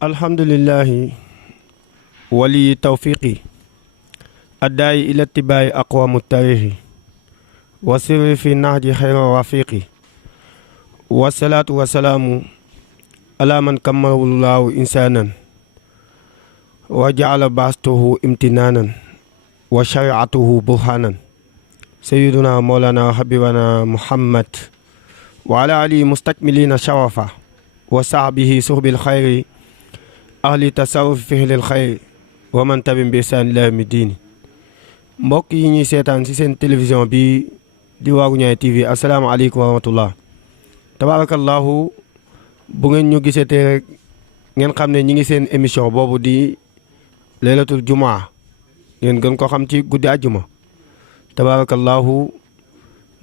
alhamdulillahi wali tawfiqi addaay ila tibaay aqwamu taarixi wa sirri fi nahji xayra rafiqi wasalaatu wasalaamu ala man kammalullahu insaanan wa jaala baastuhu imtinaanan wa shariatuhu burhanan sayyiduna mawlana habibana muhammad wa ala alihi mustakmilina sharafa wa sahbihi suhbil xayri ahli tasawuf fihlil xayri wa man tabim bi ihsaan ila yawmi diini mbokk yi ñuy seetaan ci seen télévision bi di Waagu Ñaay TV asalaamaaleykum wa rahmatullah tabarakallahu bu ngeen ñu gisatee rek ngeen xam ne ñi ngi seen émission boobu di laylatul jumaa ngeen gën ko xam ci guddi àjjuma tabarakallahu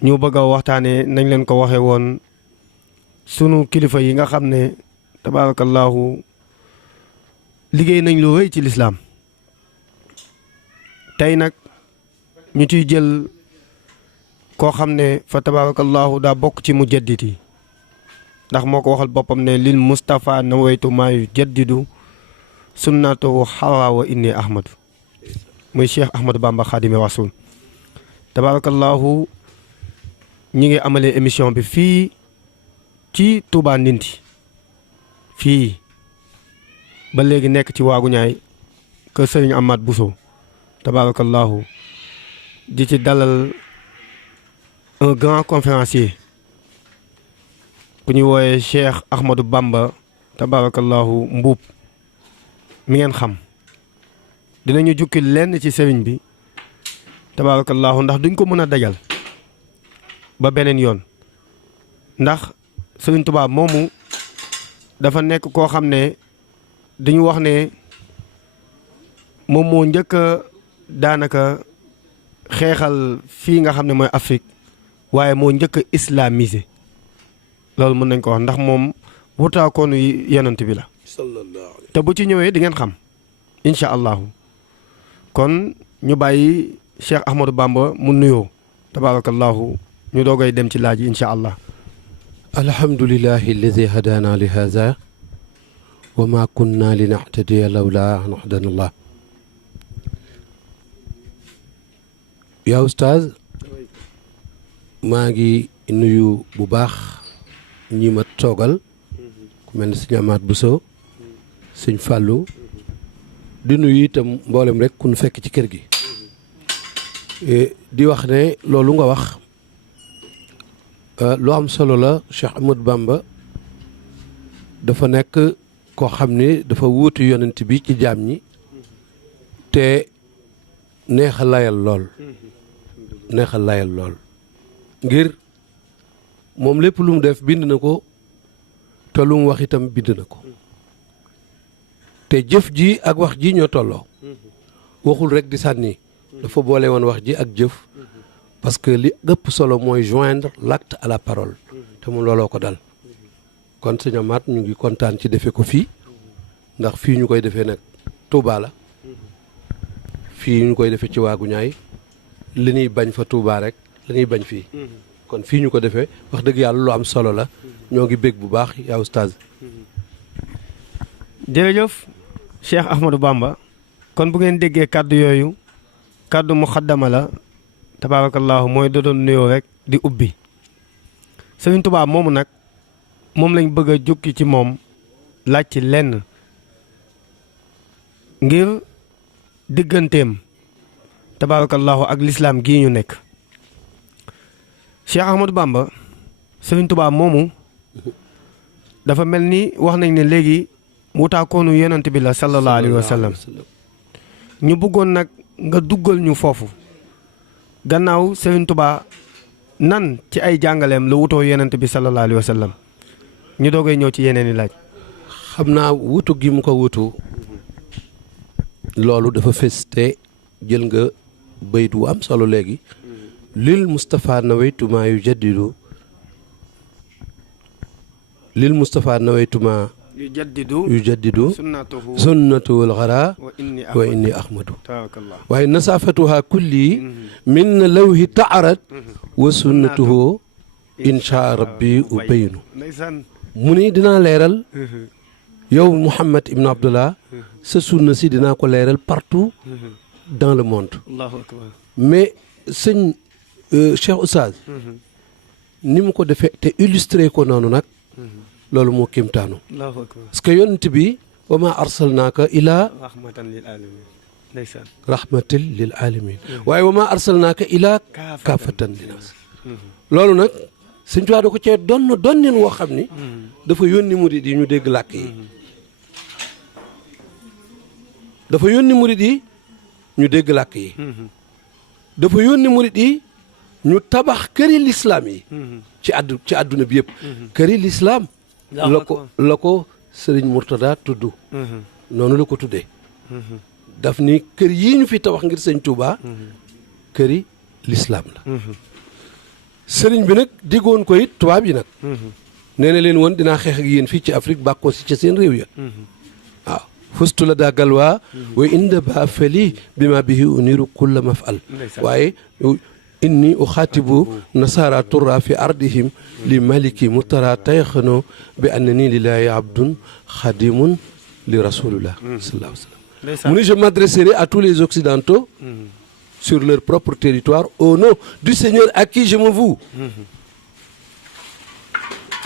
ñu bëgg a waxtaane nañ leen ko waxe woon sunu kilifa yi nga xam ne tabarakallahu liggéey nañ lu rëy ci lislaam tey nag ñu ciy jël koo xam ne fa tabarakallahu daa bokk ci mujaddid yi ndax moo ko waxal boppam ne lil Mustafa nawaytu maa yu jaddidu sunnatahu xara wa inni ahmadu muy Cheikh Ahmadou Bamba Xaadimu Rasuul tabarakallahu ñi ngi amalee émission bi fii ci Touba Ndindy fii ba léegi nekk ci Waagu Ñaay kër Sëriñ Amath Bousso tabarakallahu di ci dalal un grand conférencier ku ñuy wooyee Cheikh Ahmadou Bamba tabarakallahu Mbuub mi ngeen xam dinañu jukki lenn ci sëriñ bi tabarakallahu ndax duñ ko mën a dajal ba beneen yoon ndax Sëriñ Tuubaa moomu dafa nekk koo xam ne dañu wax ne moom moo njëkk a daanaka xeexal fii nga xam ne mooy Afrique waaye moo njëkk a islamisé loolu mën nañ ko wax ndax moom wutaakoonu yonent bi la te bu ci ñëwee di ngeen xam incha allahu kon ñu bàyyi Cheikh Ahmadou Bamba mu nuyoo tabarakallahu ñu doogay dem ci laaj yi incha allah. alhamdulillahi alladi hadana li hada wa ma kunna li nahtadiya lawla an hadana allah. yaa ustaaz maa ngi nuyu bu baax ñi ma toogal ku mel ne sëñ Amath Bousso sëñ Fallou di nuyu itam mboolem rek ku nu fekk ci kër gi di wax ne loolu nga wax lu am solo la. Cheikh Ahmadou Bamba dafa nekk koo xam ne dafa wuutu yonent bi ci jaam ñi te neex a layal lool ngir moom lépp lu mu def bind na ko te lu mu wax itam bind na ko te jëf ji ak wax ji ñoo tolloo waxul rek di sànni dafa boole woon wax ji ak jëf parce que li ëpp solo mooy joindre l'acte à la parole te mu looloo ko dal kon sëñ Amath ñu ngi kontaan ci defee ko fii ndax fii ñu koy defee nag Touba la fii ñu koy defee ci Waagu Ñaay li ñuy bañ fa Touba rek la ñuy bañ fii kon fii ñu ko defee wax dëgg yàlla lu am solo la ñoo ngi bég bu baax yaa oustaz. jërëjëf Cheikh Ahmadou Bamba kon bu ngeen déggee kàddu yooyu kàddu muxaddama la tabarakallahu mooy da doon nuyoo rek di ubbi Sëriñ Tuubaa moomu nag moom lañ bëgg a jukki ci moom laaj ci lenn ngir digganteem tabarakallahu ak lislaam gii ñu nekk. Cheikh Ahmadou Bamba Sëriñ Tuubaa moomu dafa mel ni wax nañ ne léegi wutaakoonu yonent bi la sallallahu alayhi wa sallam ñu bëggoon nag nga duggal ñu foofu gannaaw Sëriñ Tuubaa nan ci ay jàngaleem la wutoo yonent bi sallallahu alayhi wa sallam ñu doogay ñëw ci yeneen i laaj. xam naa wutu gi mu ko wutu loolu dafa fës te jël nga bayit wu am solo léegi lil Moustapha nawaytuma yujaddidu lil Moustapha nawaytuma yujaddidu sunnatuhul xara wa inni ahmadu waaye nasafatuha kulli min lawhi taarat wa sunnatuhu insha rabbi ubayinu mu ni dinaa leeral yow Mouhamed Ibn Abdallah sa sunna si dinaa ko leeral partout dans le monde mais sëñ Cheikh Oustaz ni mu ko defee te illustré ko noonu nag loolu moo kéemtaanu parce que yonent bi wa ma arsalnaaka ilaa rahmatan lil alamin waaye wa ma arsalnaaka ilaa kaafatan linnaas loolu nag sëñ Tuubaa da ko cee donnin woo xam ni dafa yónni murid yi ñu dégg làkk yi dafa yónni murid yi ñu dégg làkk yi dafa yónni murid yi ñu tabax këri lislaam yi ci àdduna bi yëpp këri lislaam la ko sëriñ Murtada tudd noonu la ko tuddee daf ni kër yii ñu fi tabax ngir sëñ Tuubaa këri lislaam la sëriñ bi nag diggoon ko it tubaab yi nag nee na leen woon dinaa xeex ak yéen fii ci Afrique bàkkoo si ca seen réew ya waaw fustu la daa galwaa wa inda ba fali bi ma bihi uniru kulla mafal waaye inni uxaatibu nasara turra fi ardihim li maliki mutara tayxano bi annani lillahi abdun xadimun li rasulillah sallallahu alayhi wa sallam mu ni je m'adresserai à tous les occidentaux sur leur propre territoire au nom du Seigneur à qui je me voue.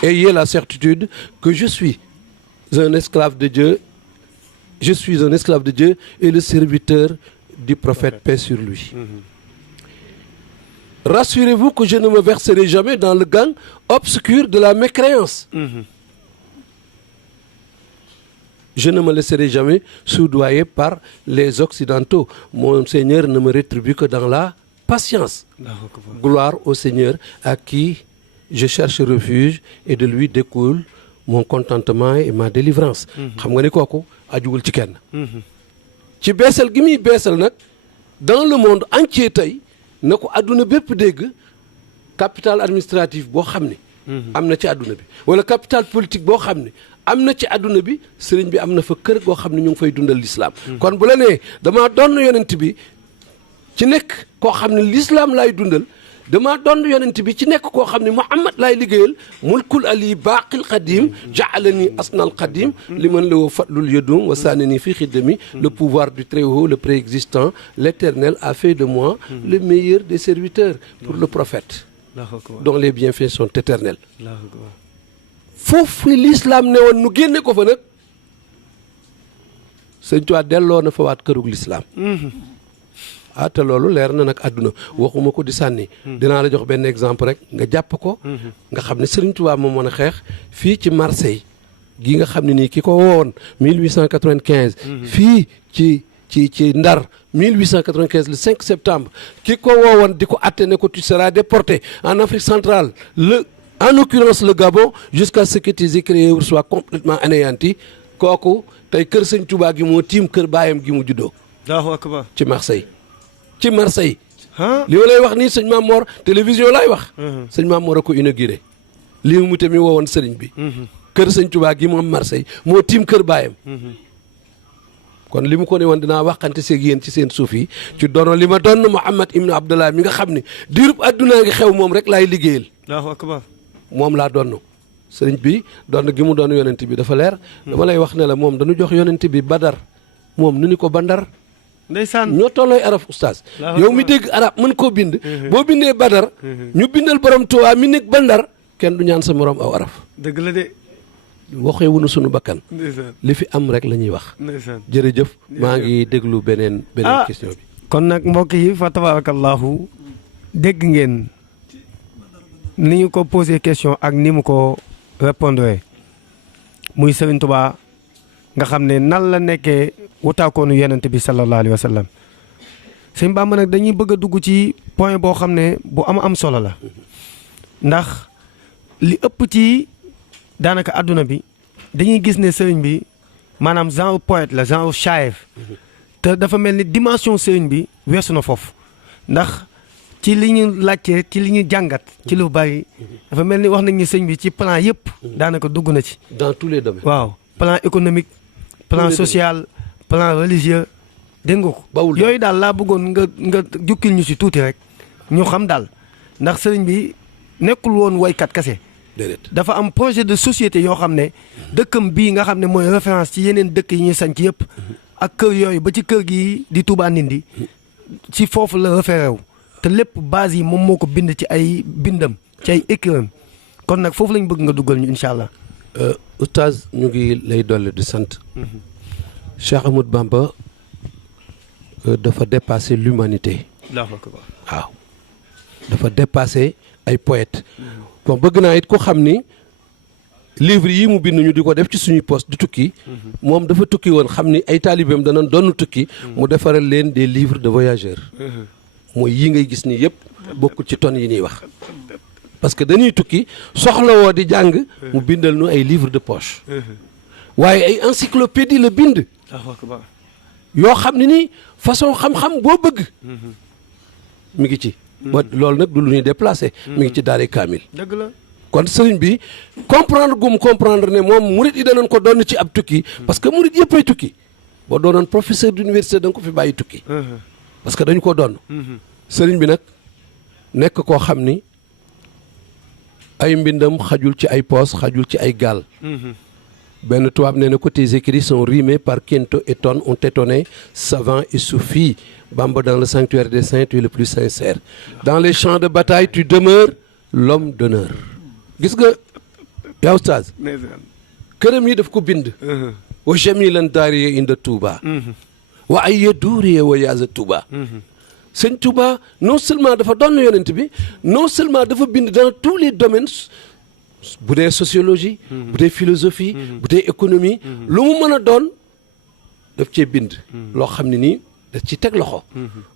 Ayez la certitude que je suis un esclave de Dieu. Je suis un esclave de Dieu et le serviteur du prophète, paix sur lui. Rassurez-vous que je ne me verserai jamais dans le gang obscur de la mécréance. Je ne me laisserai jamais soudoyer par les Occidentaux. Mon Seigneur ne me rétribue que dans la patience. Gloire au Seigneur à qui je cherche refuge et de lui découle mon contentement et ma délivrance. xam nga ni kooku ajuwul ci kenn. ci beesal gi muy beesal nag dans le monde entier tey na ko adduna bépp dégg capital administratif boo xam ne. am na ci adduna bi wala capital politique boo xam ne. am na ci àdduna bi sëriñ bi am na fa kër goo xam ne ñu ngi fay dundal lislaam kon bu la nee damaa doon yonent bi ci nekk koo xam ne lislaam laay dundal damaa doon yonent bi ci nekk koo xam ne Muhammad laay liggéeyal mulkul ali baaqil qadim jaalani asnal qadim li man la woo fatlul yadum wa saanani fi xidami le pouvoir du Très-Haut le préexistant l'éternel a fait de moi le meilleur des serviteurs pour le prophète dont les bienfaits sont éternels foofu l'islam ne woon nu génne ko fa nag sëñ Tuubaa delloo na fa waat kërug l'islam te loolu leer na nag àdduna waxuma ko di sànni dinaa la jox benn exemple rek nga jàpp ko nga xam ne sëriñ Tuubaa moom mën a xeex fii ci Marseille gi nga xam ne nii ki ko woowoon 1895 fii ci Ndar 1895 le 5 septembre ki ko woowoon di ko atte ne ko tu seras déporté en Afrique centrale en l'occurrence le Gabon jusqu'à ce que tes écrits soient complètement anéantis kooku tey kër sëñ Touba gi moo tiim kër baayam gi mu juddoo. Allahu akbar. ci Marseille li ma lay wax nii sëñ Maam Mor télévision laay wax. sëñ Maam Mor a ko inauguré. lii mu tamit woowoon sëriñ bi. kër sëñ Touba gi moom Marseille moo tiim kër baayam. kon li mu ko ne woon dinaa waxante seeg yéen ci seen suuf yi ci dono li ma doon Mouhamed Ibn Abdallah mi nga xam ne diirub addunaa ngi xew moom rek laay liggéeyal. Allahu akbar. moom laa donn sëriñ bi donn gi mu doon yonent bi dafa leer dama lay wax ne la moom dañu jox yonent bi badar moom nu ni ko bandar ndeysaan ñoo tollooy arab oustaz yow mi dégg arab mën koo bind boo bindee badar ñu bindal borom Tuubaa mi nekk bandar kenn du ñaan sa morom aw araf dëgg la de waxee wunu sunu bakkan ndeysaan li fi am rek la ñuy wax ndeysaan jërëjëf maa ngi déglu beneen question bi kon nag mbokk yi fa tabarakallahu dégg ngeen ni ñu ko posé question ak ni mu ko répondre muy Serigne Touba nga xam ne nan la nekkee wutaakoonu yonent bi sallallahu alayhi wa sallam Sëñ Bamba nag dañuy bëgg a dugg ci point boo xam ne bu am solo la ndax li ëpp ci daanaka àdduna bi dañuy gis ne sëriñ bi maanaam genre poète la genre shaa'ir te dafa mel ni dimension sëriñ bi weesu na foofu ndax ci li ñu laajte ci li ñu jàngat ci lu bari dafa mel ni wax nañ ni sëriñ bi ci plan yëpp daanaka dugg na ci. dans tous les domaines. waaw plan économique plan social plan religieux dégg nga ko. bawul yooyu daal laa bëggoon nga jukkil ñu si tuuti rek ñu xam daal ndax sëriñ bi nekkul woon woykat kese. dafa am projet de société yoo xam ne dëkkam bii nga xam ne mooy référence ci yeneen dëkk yi ñuy sanc yëpp ak kër yooyu ba ci kër gi di Touba Ndindi ci foofu la référé wu te lépp base yi moom moo ko bind ci ay bindam ci ay écriram kon nag foofu lañ bëgg nga duggal ñu incha allah. Oustaz ñu ngi lay dolli di sant. Cheikh Ahmadou Bamba dafa dépasser l'humanité. waaw dafa dépasser ay poètes. bon bëgg naa it ko xam ni livre yi mu bind ñu di ko def ci suñuy poste di tukki moom dafa tukki woon xam ni ay taalibeem danañ doon tukki mu defaral leen des livres de voyageurs mooy yi ngay gis ni yëpp bokkul ci tonnes yi ñuy wax parce que dañuy tukki soxlawoo di jàng mu bindal nu ay livres de poche waaye ay encyclopédie la bind yoo xam ne ni façon xam-xam boo bëgg mi ngi ci ba loolu nag du lu ñuy déplacé mi ngi ci daare kaamil dëgg la kon sëriñ bi comprendre ne moom murit yi danañ ko doon ci ab tukki parce que murit yëpp ay tukki boo doonoon professeur d'université da nga ko fi bàyyi tukki parce que dañu ko doon sëriñ bi nag nekk koo xam ni ay mbindam xajul ci ay poos xajul ci ay gaal benn tubaab nee na ko tes écrits sont rimés par Quinto et Tonne ont étonné savants et soufis. Bamba, dans le sanctuaire des saints, tu es le plus sincère. Dans les champs de bataille, tu demeures l'homme d'honneur. Gis nga yaa Oustaz këram yi daf ko bind wa jamilan daariye inda Touba wa ay duuriye wa yaaza Touba sëñ Touba non seulement dafa doon yonent bi non seulement dafa bind dans tous les domaines bu dee sociologie bu dee philosophie bu dee économie lu mu mën a doon daf cee bind loo xam ne nii daf ci teg loxo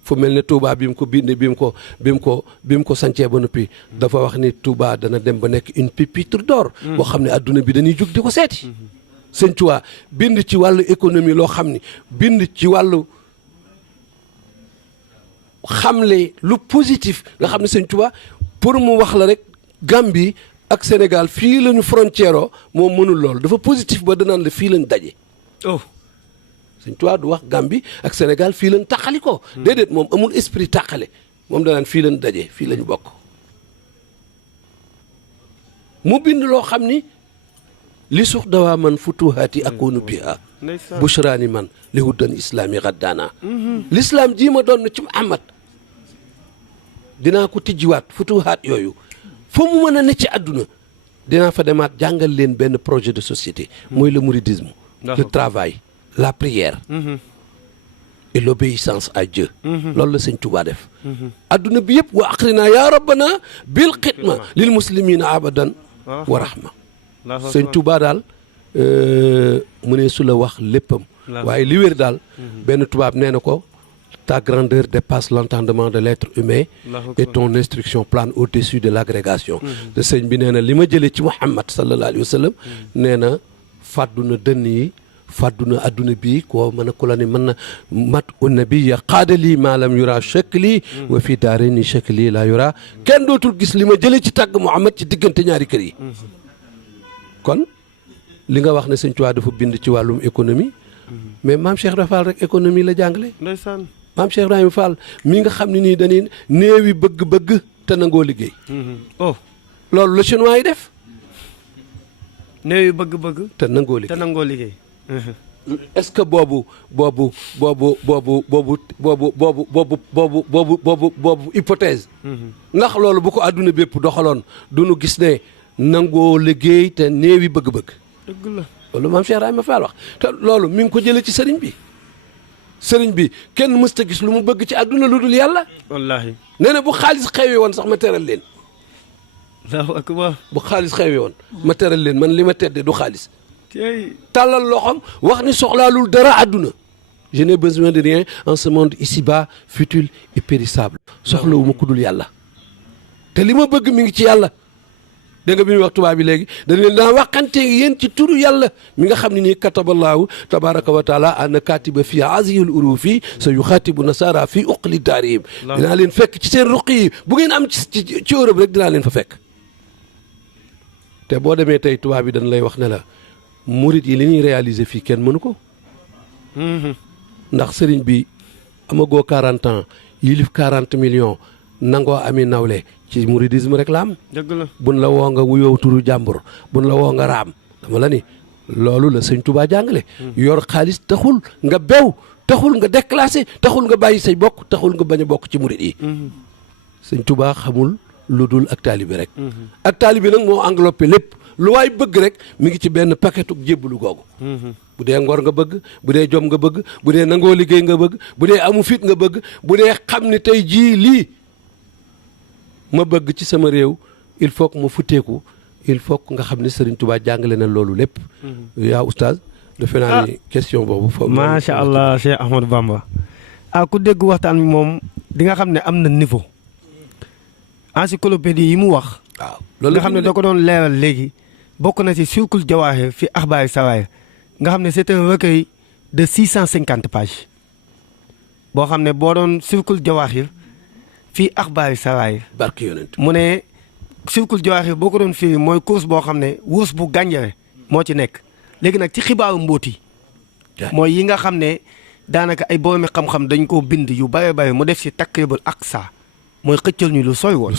fu mel ne Touba bi mu ko bindee bi mu ko sancee ba noppi dafa wax ni Touba dana dem ba nekk une pépite d'or boo xam ne adduna bi dañuy jug di ko seeti sëñ Touba bind ci wàllu économie loo xam ne bind ci wàllu xamle lu positif nga xam ne sëñ Touba pour mu wax la rek Gambie ak Sénégal fii lañu frontière moom mënul lool dafa positif ba danaan la fii lañ daje sëñ Tuubaa du wax Gambie ak Sénégal fii lañ tàqali ko déedéet moom amul esprit tàqale moom danaan fii lañ daje fii lañu bokk mu bind loo xam ni li suux dawaa man futuhaati akoonu biha bushraani man li huddan islaami gaddaana l'islam jii ma doon ci Muhammad dinaa ko tijjiwaat futuhaat yooyu foo mu mën a ne ci àdduna dinaa fa demaat jàngal leen benn projet de société mooy le mouridisme le travail la prière et l'obéissance à Dieu loolu la sëñ Touba def adduna bi yëpp wa aqrina ya rabbana bil xidma lil muslimina abadan wa rahma sëñ Touba daal mu ne su la wax léppam waaye li wér daal benn tubaab nee na ko ta grandeur dépasse l'entendement de l'être humain et ton instruction plane au-dessus de l'agrégation te sëñ bi nee na li ma jëlee ci Muhammad sallallahu alayhi wa sallam nee na fàddu na dënn yi fàddu na adduna bii koo mën a ku la ne mën na mat unnabiya qaadali maalam yura shakli wa fi daarini shakli la yura kenn dootul gis li ma jëlee ci tàgg Muhammad ci diggante ñaari kër yi kon li nga wax ne sëñ Tuubaa dafa bind ci wàllum économie mais maam Cheikh Ibra Fall rek économie la jàngale ndeysaan maam Cheikh Ibrahima Fall mi nga xam ne nii dañuy néewi bëgg-bëgg te nangoo liggéey loolu la chinois yi def néewi bëgg-bëgg te nangoo liggéey est-ce que boobu hypothèse ndax loolu bu ko àdduna bépp doxaloon duñu gis ne nangoo liggéey te néewi bëgg-bëgg dëgg la loolu maam Cheikh Ibrahima Fall wax te loolu mi ngi ko jëlee ci sëriñ bi kenn mësta gis lu mu bëgg ci àdduna lu dul yàlla wallaahi nee na bu xaalis xewee woon sax ma teral leen Allahu akbar bu xaalis xewee woon ma teral leen man li ma tedde du xaalis tàllal loxoom wax ni soxlaalul dara àdduna je n'ai besoin de rien en ce monde ici-bas futile et périssable soxlawuma ku dul yàlla te li ma bëgg mi ngi ci yàlla dégg nga bi ñuy wax tubaab bi léegi dañ leen daa waxante yéen ci turu yàlla mi nga xam ne nii kataballaahu tabaraka wa taala ana katiba fi aziyul urufi sa yuxaatibu nasara fi uqli daarihim dinaa leen fekk ci seen ruq yi bu ngeen am ci Europe rek dinaa leen fa fekk te boo demee tey tubaab bi dañ lay wax ne la murit yi li ñuy réaliser fii kenn mënu ko ndax sëriñ bi amagoo 40 ans yilif 40 millions nangoo ami nawle ci mouridisme rek la am. dëgg la buñ la woo nga wuyoo turu jàmbur buñ la woo nga raam dama la ni loolu la sëñ Touba jàngale. yor xaalis taxul nga bew taxul nga déclassé taxul nga bàyyi say bokk taxul nga bañ a bokk ci murid yi. sëñ Touba xamul lu dul ak taalibe rek. ak taalibe nag moo englobé lépp lu waay bëgg rek mi ngi ci benn paquetu jébbalu googu. bu dee ngor nga bëgg bu dee jom nga bëgg bu dee nangoo liggéey nga bëgg bu dee amu fit nga bëgg bu dee xam ni tey jii lii ma bëgg ci sama réew il faut que ma futteeku il faut que nga xam ne Serigne Touba jàngale na loolu lépp. yaa oustaz defe naa ni question boobu. foofu macha allah Cheikh Ahmadou Bamba. ku dégg waxtaan bi moom di nga xam ne am na niveau. encyclopédie yi mu wax. waaw loolu nga xam ne da ko doon leeral léegi bokk na ci Silkul Jawaahir fi axbaari sawaayir nga xam ne c'est un recueil de 650 pages boo xam ne boo doon Silkul Jawaahir fii axbaari sawaayir barke yonent mu ne Silkul Jawaahir boo ko doon firi mooy course boo xam ne wurus bu gànjare moo ci nekk léegi nag ci xibaaru mbóoti mooy yi nga xam ne daanaka ay boromi xam-xam dañ koo bind yu bare bare mu def ci Takribul Aqsa mooy xëccal ñu lu sori woon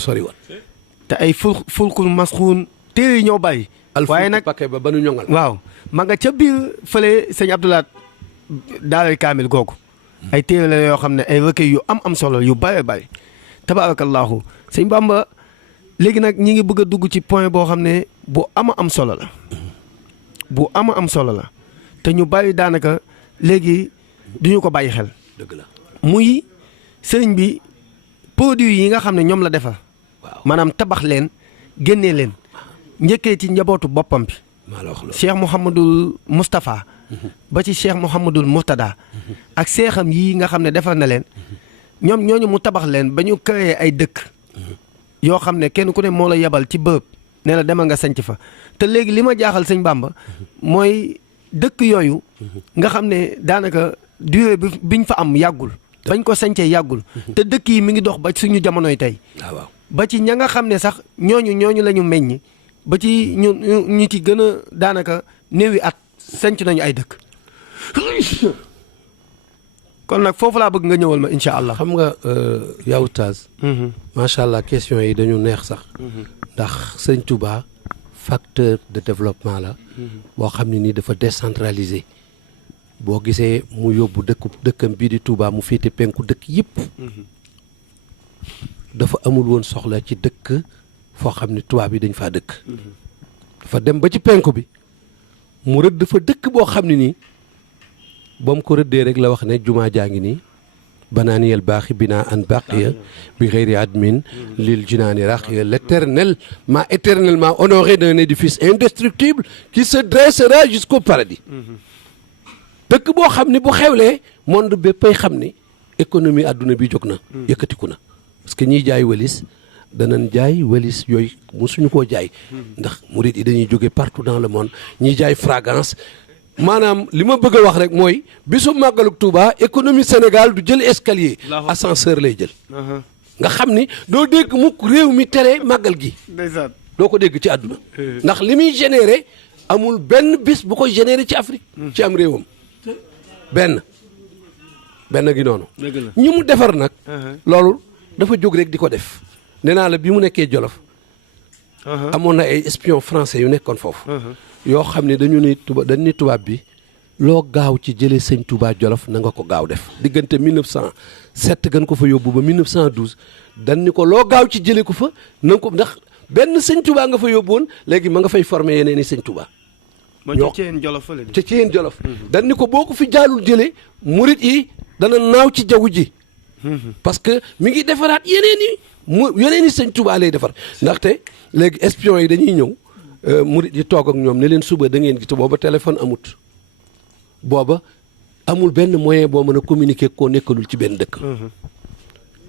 te ay fulkul masxuun téere yi ñoo bari waaye nag paquet ba nu ñoŋal waaw ma nga ca biir fële sëñ Abdoulaat daaray kaamil googu ay téere la yoo xam ne ay recueil yu am solo yu bare bare tabaarakallaahu sëñ Bamba léegi nag ñi ngi bëgg a dugg ci point boo xam ne bu am solo la bu am solo la te ñu bari daanaka léegi duñu ko bàyyi xel. dëgg la muy sëriñ bi produit yi nga xam ne ñoom la defar. waaw maanaam tabax leen génnee leen njëkkee ci njabootu boppam bi. maa la wax loolu Cheikh Mouhamadul Moustapha. ba ci Cheikh Mouhamadul Mourtada. ak seexam yii nga xam ne defar na leen. ñoom ñooñu mu tabax leen ba ñu créé ay dëkk. yoo xam ne kenn ku ne moo la yebal ci bërëb ne la demal nga sanc fa te léegi li ma jaaxal sëñ Bamba mooy dëkk yooyu nga xam ne daanaka durée bi biñ fa am yàggul bañ ko sancee yàggul te dëkk yi mi ngi dox ba suñu jamonoy tey waaw ba ci ña nga xam ne sax ñooñu la ñu meññ ba ci ñu ci gën a daanaka néewi at sanc nañu ay dëkk kon nag foofu laa bëgg nga ñëwal ma incha allah. xam nga yaa oustaz macha allah question yi dañu neex sax ndax sëñ Touba facteur de développement la boo xam ne nii dafa décentralisé boo gisee mu yóbbu dëkkam bii di Touba mu féete penku dëkk yëpp dafa amul woon soxla ci dëkk foo xam ne tubaab yi dañ faa dëkk dafa dem ba ci penku bi mu rëdd dafa dëkk boo xam ne nii ba mu ko rëddee rek la wax ne jumaa jaa ngi nii banaaniyel baaxi binaa an baqiya bi xëyri admin lil jinaani raqiya l'éternel m'a éternellement honoré d'un édifice indestructible qui se dressera jusqu'au paradis dëkk boo xam ne bu xewlee monde béppay xam ni économie àdduna bi jóg na yëkkatiku na parce que ñiy jaay walis danañ jaay walis yooyu mosuñu koo jaay ndax murid yi dañuy jóge partout dans le monde ñiy jaay fragrance maanaam li ma bëgg a wax rek mooy bisu màggaluk Touba économie Sénégal du jël escalier ascenseur lay jël nga xam ni doo dégg mukk réew mi tere màggal gi ndeysaan doo ko dégg ci àdduna ndax li muy généré amul benn bis bu ko généré ci Afrique ci am réewam benn gi noonu ñi mu defar nag loolu dafa jóg rek di ko def nee naa la bi mu nekkee Jolof amoon na ay espion français yu nekkoon foofu yoo xam ne dañu ni tubaab bi loo gaaw ci jëlee sëñ Touba Jolof na nga ko gaaw def diggante 1907 gën ko fa yóbbu ba 1912 dañ ni ko loo gaaw ci jëlee ko fa na nga ko ndax benn sëñ Touba nga fa yóbbu woon léegi ma nga fay formé yeneen i sëñ Touba. ñoo ca Thièyeen Jolof fële ca Thièyeen Jolof. dañ ni ko boo ko fi jaalul jëlee murit yi dana naaw ci jaww ji. parce que mi ngi defaraat yeneen i sëñ Touba lay defar ndaxte léegi espion yi dañuy ñëw. murit yi toog ak ñoom ne leen suba da ngeen gis booba téléphone amut booba amul benn moyen boo mën a communiquer koo nekkalul ci benn dëkk.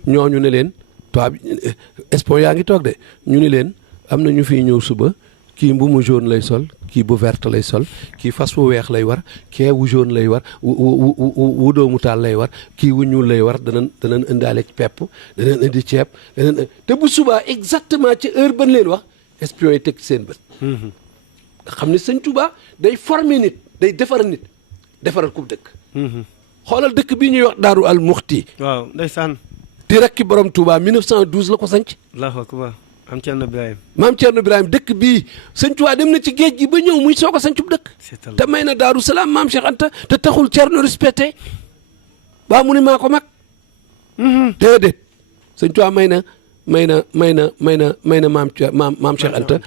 ñooñu ne leen tubaab espion yaa ngi toog de ñu ne leen am na ñu fiy ñëw suba kii mbumu jaune lay sol kii bu verte lay sol kii fas wu weex lay war kii wu jaune lay war wu doomu taal lay war kii wu ñuul lay war danañ indaale pepp danañ indi ceeb te bu subaa exactement ci heure ban leen wax espion yi teg ci seen bët. nga xam ne sëñ Touba day former nit day defar nit defaral ku dëkk. xoolal dëkk bii ñuy wax Daaru al Muxti. waaw ndeysaan. di rakki borom Touba 1912 la ko sanc. Allahu akbar. Maam Thierno Birahim. Maam Thierno Birahim dëkk bii sëñ Touba dem na ci géej gi ba ñëw muy soog a sancub dëkk. te may na Daaru Salaam Maam Cheikh Anta te taxul Thierno respecté baa mu ne maa ko mag. déedéet sëñ Touba may na maam Cheikh Anta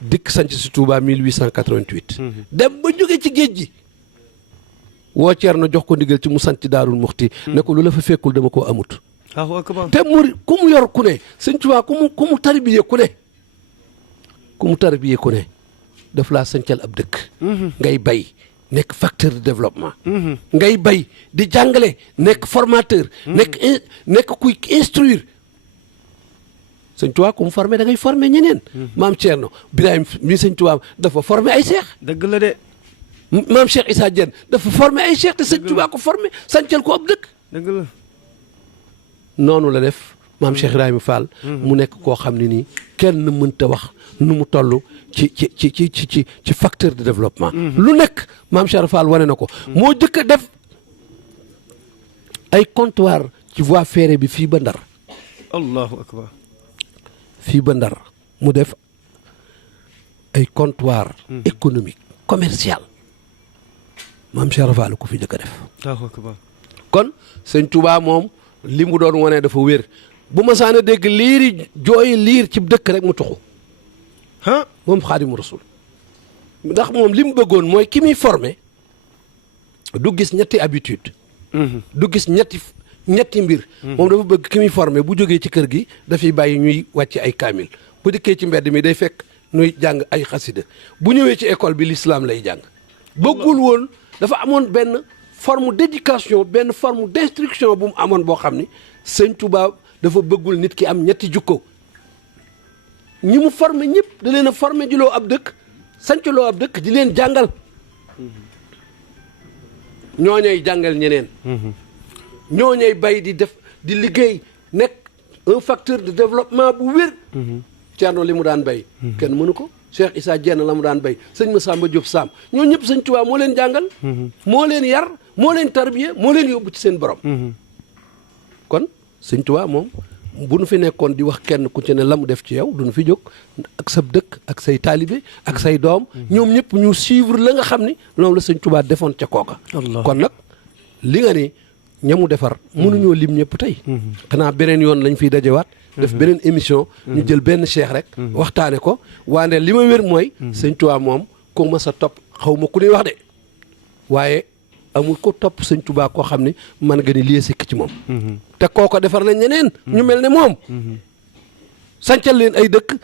dikk sanc si Touba 1888. dem ba jóge ci géej gi. woo Thierno jox ko ndigal ci mu sanc Daarul Muxti. ne ko lu la fa fekkul dama koo amut. te mu ku mu yor ku ne sëñ Tuubaa ku mu tarbiye ku ne daf laa sancal ab dëkk. ngay bay nekk facteur de développement. ngay bay di jàngale nekk formateur. nekk kuy instruire. sëñ Tuubaa ku mu formé da ngay formé ñeneen. maam Thierno Birahim mi sëñ Tuubaa dafa formé ay seex. dëgg la de. maam Cheikh Issa Diène dafa formé ay seex te sëñ Tuubaa ko formé sancal ko ab dëkk. dëgg la. noonu la def maam Cheikh Ibrahima Fall. mu nekk koo xam ne nii kenn mënta wax nu mu toll ci facteur de développement. lu nekk maam Cheikh Fall wane na ko. moo jëkk a def ay comptoir ci voie ferrée bi fii ba Ndar. Allahu akbar. fii ba Ndar mu def ay comptoir économique commercial maam Cheikh Fall ku fi jëkk a def. Allahu akbar. kon sëñ Touba moom. li mu doon wane dafa wér bu ma saana dégg liiri jooyi liir ci dëkk rek mu tuxu moom Xaadimu Rasuul ndax moom li mu bëggoon mooy ki muy formé du gis ñetti habitude du gis ñetti mbir moom dafa bëgg ki muy formé bu jógee ci kër gi dafay bàyyi ñuy wàcc ay kaamil bu dikkee ci mbedd mi day fekk ñuy jàng ay xasida bu ñëwee ci école bi l'islam lay jàng bëggul woon dafa amoon benn forme d'éducation benn forme d'instruction bu mu amoon boo xam ni sëñ Touba dafa bëggul nit ki am ñetti jukko ñi mu formé ñëpp da leen a formé ji loo ab dëkk sanc loo ab dëkk di leen jàngal ñooñay jàngal ñeneen ñooñay bay di def di liggéey nekk un facteur de développement bu wér. Thierno li mu daan bay kenn mënu ko Cheikh Issa Diène la mu daan bay sëñ Massamba Diop Sam ñoo ñëpp sëñ Touba moo leen jàngal moo leen yar moo leen tarbiye moo leen yóbbu ci seen borom kon sëñ Touba moom bu nu fi nekkoon di wax kenn ku ci ne la mu def ci yow du nu fi jóg ak sa dëkk ak say taalibe ak say doom ñoom ñëpp ñu suivre la nga xam ni loolu la sëñ Touba defoon ca kooka kon nag li nga ni ñamu defar mënuñoo lim ñëpp tey xanaa beneen yoon lañ fiy dajewaat def beneen émission ñu jël benn cheikh rek waxtaane ko waande li ma wér mooy sëñ Touba moom ku ma sa topp xaw ma ku ñuy wax de waaye amul ko topp sëñ Touba koo xam ne man nga ni lii sikk ci moom te kooko defar nañ ñeneen ñu mel ne moom sancal leen ay dëkk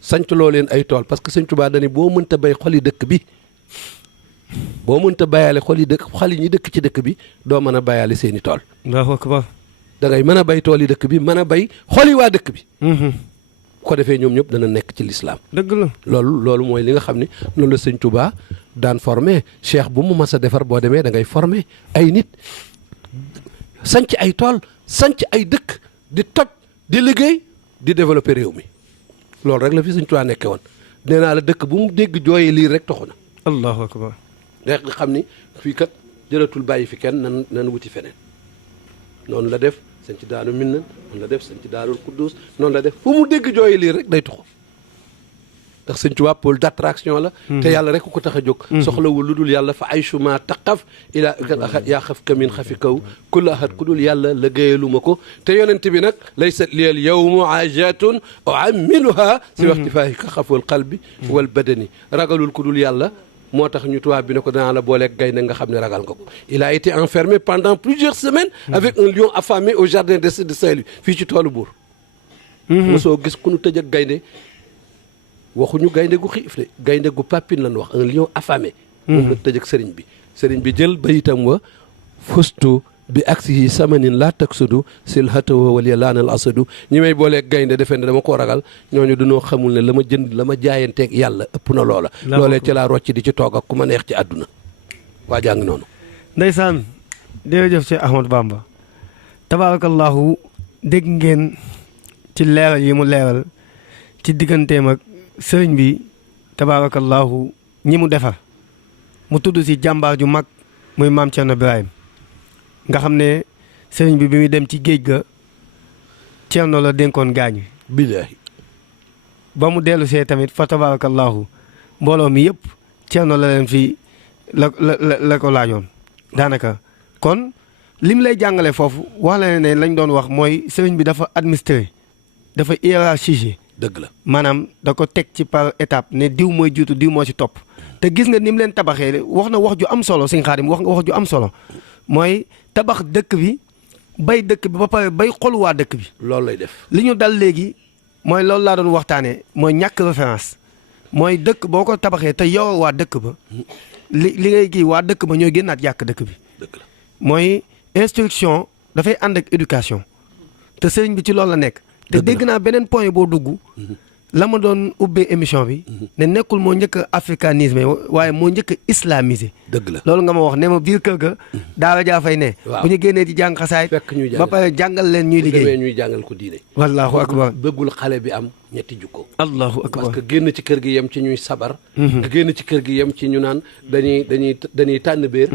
sancaloo leen ay tool parce que sëñ Touba dani boo mënta bay xoli dëkk bi boo mënta bayaale xol yi ñi dëkk ci dëkk bi doo mën a bayaale seeni tool Allahu akbar da ngay mën a bay tool yi dëkk bi mën a bay xol yi waa dëkk bi ko defee ñoom ñëpp dana nekk ci lislaam dëgg la loolu mooy li nga xam ne noonu la sëñ Touba daan formé cheikh bu mu mas a defar boo demee da ngay formé ay nit sanc ay tool sanc ay dëkk di toj di liggéey di développé réew mi loolu rek la fi sëñ Touba nekke woon nee naa la dëkk bu mu dégg jooyee lii rek taxu na Allahu akbar rek nga xam ni fii kat jëlatul bàyyi fi kenn nan wuti feneen noonu la def sañ ci daanu Minna noonu la def sañ ci daarul Kuddus noonu la def fu mu dégg jooyi lii rek day tuxu ndax sëñ Tuubaa pôle d'attraction la te yàlla rek ko tax a jóg soxlawul lu dul yàlla fa aychuma taqaf ila yaa xaf kamin xafi kaw kulla ahad ku dul yàlla liggéeyalu ma ko te yonent bi nag laysa liyal yawmu aajatun uammiluha si waxti faahi ka xaful qalbi wal badani ragalul ku dul yàlla moo tax ñu tubaab bi ne ko danaa la booleeg gaynde nga xam ne ragal nga ko il a été enfermé pendant plusieurs semaines avec un lion affamé au jardin de Saint-Louis fii ci toolu buur mosoo gis ku nu tëj ak gaynde waxuñu gaynde gu xiif de gaynde gu papine lañ wax un lion affamé moom la tëj ak sëriñ bi sëriñ bi jël bayitam wa fustu bi aksi yi samanin laa taksudu sil hatawa wal laanal asadu ñi may booleeg gaynde defe ne dama koo ragal ñooñu dañoo xamul ne la ma jënd la ma jaayanteeg yàlla ëpp na loola loolee ci laa rocc di ci toog ak ku ma neex ci àdduna waa jàng noonu ndeysaan jërëjëf Cheikh Ahmadou Bamba tabarakallahu dégg ngeen ci leeral yi mu leeral ci digganteem ak sëriñ bi tabarakallahu ñi mu defar mu tudd si jàmbaar ju mag muy maam Thierno Birahim nga xam ne sëriñ bi muy dem ci géej ga Thierno la dénkoon gaañu billaahi ba mu dellu see tamit fa tabarakallahu mbooloo mi yëpp Thierno la leen fi la ko laajoon daanaka kon lim lay jàngale foofu wax la ne lañ doon wax mooy sëriñ bi dafa administré dafa hiérarchiser dëgg la maanaam da ko teg ci par étape ne diw mooy jiitu diw moo ci topp te gis nga ni mu leen tabaxee wax na wax ju am solo sëñ Xaadim wax nga wax ju am solo mooy tabax dëkk bi bay dëkk bi ba pare bay xol waa dëkk bi. loolu lay def li ñu dal léegi mooy loolu laa doon waxtaanee mooy ñàkk référence mooy dëkk boo ko tabaxee te yow waa dëkk ba li ngay kii waa dëkk ba ñooy génnaat yàq dëkk bi. dëgg la mooy instruction dafay ànd ak éducation te sëriñ bi ci loolu la nekk. te dégg naa beneen point boo dugg. la ma doon ubbee émission bi. ne nekkul moo njëkk a africanisme waaye moo njëkk a islamisé. dëgg la loolu nga ma wax ne ma biir kër ga. daara jaa fay ne. bu ñu génnee di jàng xasaay. fekk ñuy jàng ba pare jàngal leen ñuy liggéey. bu demee ñuy jàngal ko diine. wallaahu akbar bëggul xale bi am ñetti jukko. allahu akbar parce que génn ci kër gi yem ci ñuy sabar. nga génn ci kër gi yem ci ñu naan dañuy tànn béer.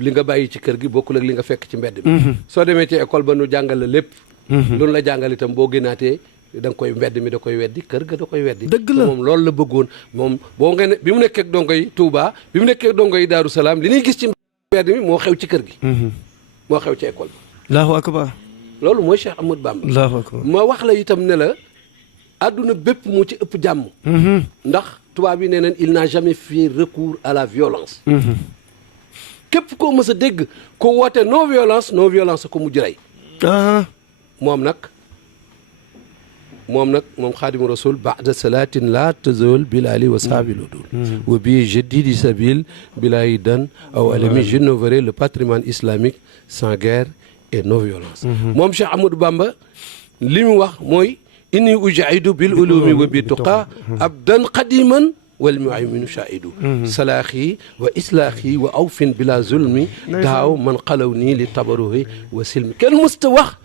li nga bàyyi ci kër gi bokkul ak li nga fekk ci mbedd bi. soo demee ci école ba nu jàngal la lépp. loolu la jàngal itam boo génnaatee da nga koy mbedd mi da koy weddi kër ga da koy weddi. dëgg la moom loolu la bëggoon moom boo ngeen bi mu nekkee ak dongo yi Touba bi mu nekkee ak dongo yi Daaru Salaam li ñuy gis ci mbedd mi moo xew ci kër gi. moo xew ci école bi. allahu akbar loolu mooy Cheikh Ahmadou Bamba. allahu akbar ma wax la itam ne la àdduna bépp moo ci ëpp jàmm. ndax tubaab yi nee nañ il n'a jamais fait recours à la violence. képp koo mës a dégg ko woote non violence ko mujj rey. moom xaadimu rasul baada salatin la tazol bilali wa saabilodul wa bi jadidi sabil bilayi dan aw alami j'innoverai le patrimoine islamique sans guerre et non violence moom Cheikh Ahmadou Bamba li mu wax mooy inni ujaidu bil ulumi wa bi tuqa abdan qadiman wal mu'minu shaidu salaaxi wa islaaxi wa awfin bila zulmi daaw man xalaw nii li tabaruhi wa silmi kenn musta wax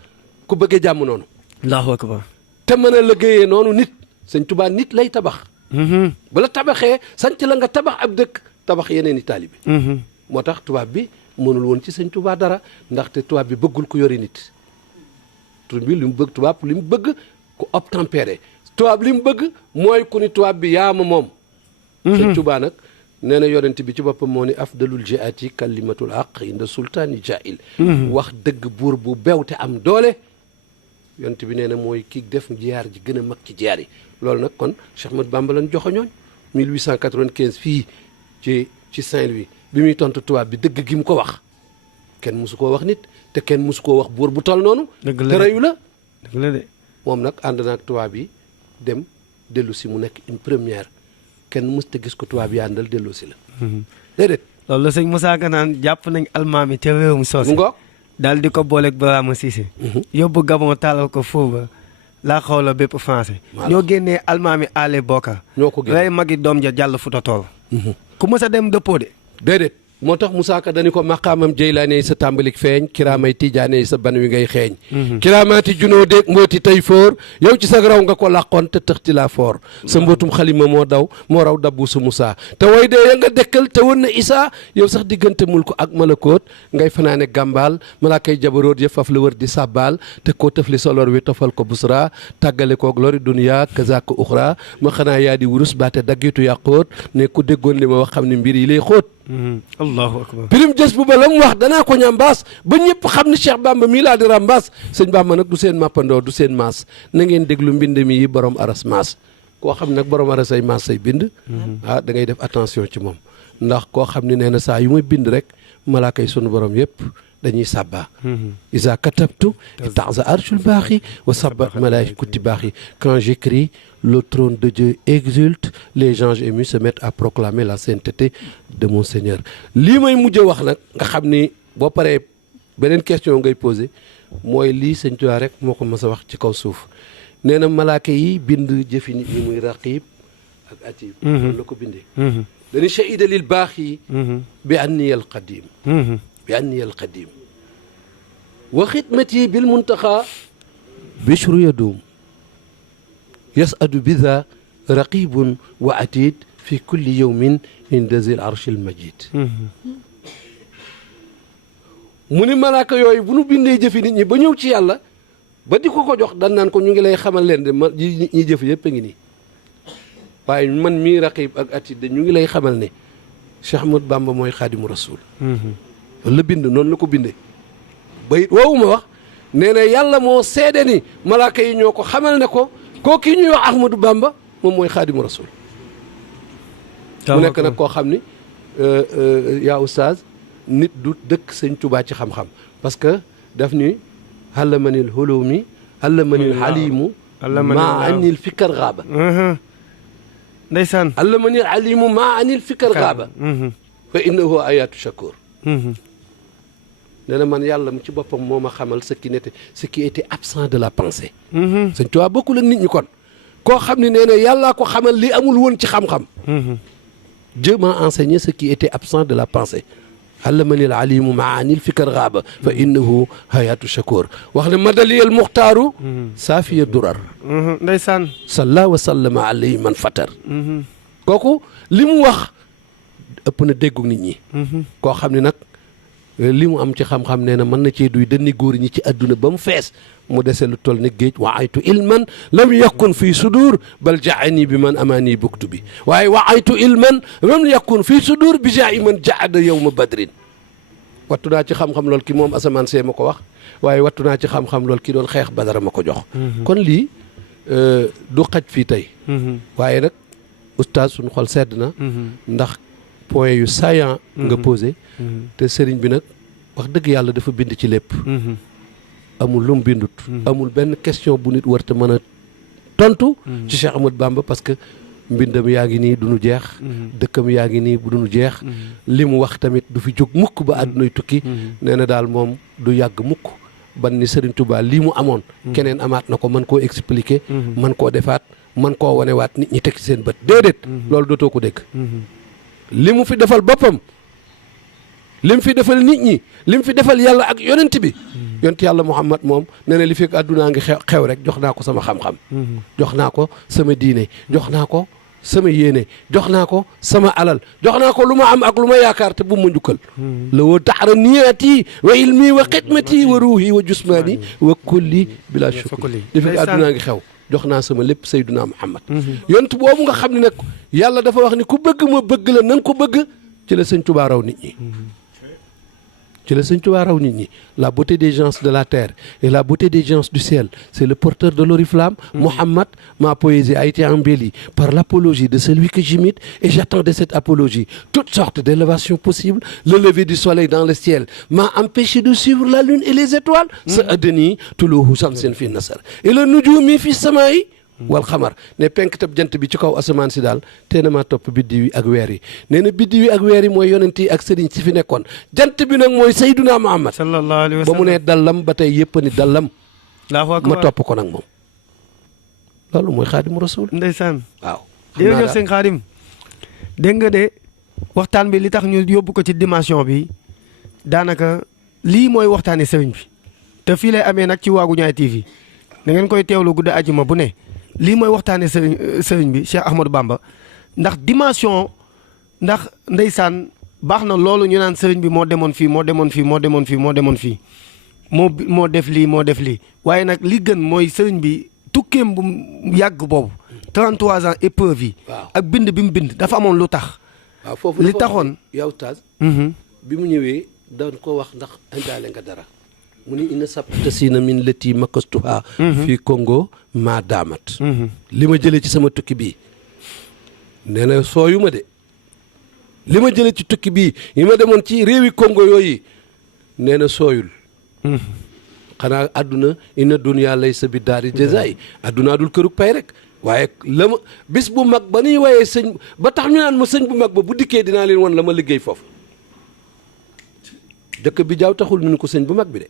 ku bëggee jàmm noonu allahu akbar te mën a liggéeyee noonu nit sëñ Tuubaa nit lay tabax bu la tabaxee sanc la nga tabax ab dëkk tabax yeneen i taalibe moo tax tubaab bi mënul woon ci sëñ Tuubaa dara ndaxte tubaab bi bëggul ku yori nit bi li mu bëgg tubaab li mu bëgg ku obtempéré tubaab li mu bëgg mooy ku ni tubaab bi yaama moom sëñ Tuubaa nag nee na yonent bi ci boppam moo ni afdalul jihaati kalimatul haq inda sultaani jail wax dëgg buur bu bew te am doole yonent bi nee na mooy kii def jiyaar ji gën a mag ci jiyaar yi loolu nag kon Cheikh Ahmadou Bamba lañ joxoñooñ 1895 fii ci Saint-Louis bi muy tontu tubaab bi dëgg gi mu ko wax kenn mosu koo wax nit te kenn mosu koo wax buur bu toll noonu te reyu la dëgg la de moom nag ànd naag tubaab yi dem dellu si mu nekk une première kenn mës te gis ko tubaab yi àndal dellu si la déedéet loolu la sëñ Moussa Ka naan jàpp nañ almaami te réewum soose mu ngoog daal di ko booleeg Barama Cissé yóbbu Gabon taalal ko foofa laa xaw la bépp français ñoo génnee almaami ale bokka ñoo ko génne rey magi doom ja jàll Fuuta Tool ku mës a dem dëppoo de déedéet moo tax Moussa Ka dañu ko maqaamam jeylaane sa tàmbalik feeñ kiraamay tijaane sa ban wi ngay xeeñ kiraamaati junoo déeg mbooti tey foor yow ci sa raw nga ko làqoon te tëxti la foor sa mbootum xalima moo raw dabbu su Moussa te way dee ya nga dekkal te wën na Isaa yow sax diggante mul ko ak malakoot ngay fanaane gàmbaal malaa kay jabaroot ya faf la wër di sàbbaal te koo tëfli solor wi tofal ko busra tàggale koog lori dunya kazaka uxra ma xanaa yaa di wurus baate daggitu yàqoot ne ku déggoon li ma wax xam ne mbir yi lay xóot allahu akbar birim jës bu ba la mu wax danaa ko ñambaas ba ñëpp xam ne Cheikh Bamba mii laa di rambaas sëñ Bamba nag du seen mappandoo du seen maas na ngeen déglu mbind mi yi borom aras maas koo xam nag borom aras ay maas say bind da ngay def attention ci moom ndax koo xam ne nee na saa yu muy bind rek malaaka yi sunu borom yëpp dañuy sàbba isa katabtu taza arshul baaxi wa sabba malaikati baaxi quand j'écris le trône de Dieu exulte, les anges émus se mettent à proclamer la sainteté de mon Seigneur. lii may mujj wax nag nga xam ni boo paree beneen question ngay posé mooy lii Sëñ Tuubaa rek moo ko mës a wax ci kaw suuf nee na malaaka yi bind jëfi nit ñi muy raqib ak atib la ko bindee dañu shahida lil baaxi bi anni al qadim bi anni al qadim wa xidmati bil muntaxa bishru yadum yasadu bida raqibun wa atid fi kulli yawmin inda zil arshil majid mu ni malaaka yooyu bu nu bindee jëfi nit ñi ba ñëw ci yàlla ba di ko jox dan naan ko ñu ngi lay xamal leen de ma ñi jëf yëpp a ngi nii waaye man mii raqib ak atid de ñu ngi lay xamal ne Cheikh Ahmadou Bamba mooy xaadimu rasul la bind noonu la ko bindee bayit woowu ma wax nee na yàlla moo seede ni malaaka yi ñoo ko xamal ne ko kooku ñuy wax Ahmadou Bamba moom mooy xaadimu rasul mu nekk nag koo xam ni yaa oustaz nit du dëkk Sëñ Tuubaa ci xam-xam parce que daf ni allamanil hulumi allamanil halimu maa anil fikar gaaba ndeysaan allamanil halimu maa anil fikar gaaba fa innahu ayatu shakur nee na man yàlla mu ci boppam moo ma xamal ce qui était absent de la pensée Sëñ Tuubaa bokkul ak nit ñi kon koo xam ne nee na yàllaa ko xamal li amul woon ci xam-xam Dieu m'a enseigné ce qui était absent de la pensée allamani alimu maanil fikar gaaba fa innahu hayatu shakur wax ne madaliyal muxtaaru saafiya durar ndeysaan salla wa sallama alayhi man fatar kooku li mu wax ëpp na déggu nit ñi koo xam ne nag li mu am ci xam-xam nee na mën na cee duy dënni góor ñi ci àdduna ba mu fees mu dese lu toll ni géej wa aytu ilman lam yakun fii sudur bal jaani bi man amaani buktu bi waaye wa aytu ilman lam yakun fii sudur bi jaa man jaada yawma badrin wattu naa ci xam-xam lool ki moom asamaan see ma ko wax waaye wattu naa ci xam-xam lool ki doon xeex badara ma ko jox kon lii du xaj fii tey waaye nag oustaz suñu xol sedd na ndax point yu saillant nga posé te sëriñ bi nag wax dëgg yàlla dafa bind ci lépp amul lum bindut amul benn question bu nit warta mën a tontu ci Cheikh Ahmadou Bamba parce que mbindam yaa ngi nii du nu jeex dëkkam yaa ngi nii du nu jeex li mu wax tamit du fi jóg mukk ba àddunay tukki nee na daal moom du yàgg mukk ban ni Serigne Touba lii mu amoon keneen amaat na ko mën koo expliquer mën koo defaat mën koo wanewaat nit ñi teg ci seen bët déedéet loolu dootoo ko dégg li mu fi defal boppam li mu fi defal nit ñi li mu fi defal yàlla ak yonent bi yonent yàlla Muhammad moom nee na li fekk àddunaa ngi xew rek jox naa ko sama xam-xam jox naa ko sama diine jox naa ko sama yéene jox naa ko sama alal jox naa ko lu ma am ak lu ma yaakaar te bu ma njukkal la woo taxara niyaati wa ilmi wa xidmati wa ruuhi wa jusmaani wa kulli bila shukri li fekk àddunaa ngi xew jox naa sama lépp Seyduna Muhammad yonent boobu nga xam ne nag yàlla dafa wax ni ku bëgg ma bëgg la na nga ko bëgg ci la Sëñ Tuubaa raw nit ñi ci la Sëñ Tuubaa raw nit ñi la beauté des gens de la terre et la beauté des gens du ciel c'est le porteur de l'oriflamme Muhammad. Ma poésie a été embellie par l'apologie de celui que j'imite et j'attends de cette apologie toutes sortes d'élévations possibles. Le lever du soleil dans le ciel m'a empêché de suivre la lune et les étoiles sa addani tuluhu shamsin fi nasar et le nujumi fi samaa'i wal xamar ne penk tab jant bi ci kaw asamaan si daal tee na maa topp biddiw yi ak weer yi nee na biddiw yi ak weer yi mooy yonent yi ak sëriñ si fi nekkoon jant bi nag mooy Seyduna Muhammad sallallahu alayhi wa ba sallam mu ne dallam ba tey yëpp ni dallam ma topp ko nag moom loolu mooy xaadimu rasul ndeysaan waaw jërëjëf sëñ Xaadim dégg nga de waxtaan bi li tax ñu yóbbu ko ci dimension bi daanaka lii mooy waxtaani sëriñ bi te fii lay amee nag ci Waagu Ñaay TV da ngeen koy teewlu guddi ajuma bu ne lii mooy waxtaane sëriñ bi Cheikh Ahmadou Bamba ndax dimension ndax ndeysaan baax na loolu ñu naan sëriñ bi moo demoon fii moo demoon fii moo demoon fii moo demoon fii moo def lii moo def lii waaye nag li gën mooy sëriñ bi tukkeem bu yàgg boobu 33 ans épreuve yi ak bind bi mu bind dafa amoon lu tax waaw foofu li taxoon yow Taz bi mu ñëwee doon ko wax ndax indaale nga dara mu ni ina sabtasina min lati makastuha fii Congo maa daamat li ma jëlee ci sama tukki bii nee na sooyu ma de li ma jëlee ci tukki bii yi ma demoon ci réewi Congo yooyu nee na sooyul xanaa àdduna ina dunya laysa bi daari jazaay àddunaa dul kërug pay rek waaye la ma bis bu mag ba nuy wayee sëñ ba tax ñu naan ma sëñ bu mag ba bu dikkee dinaa leen wan la ma liggéey foofu dëkk bi jaaw taxul ñu ni ko sëñ bu mag bi de.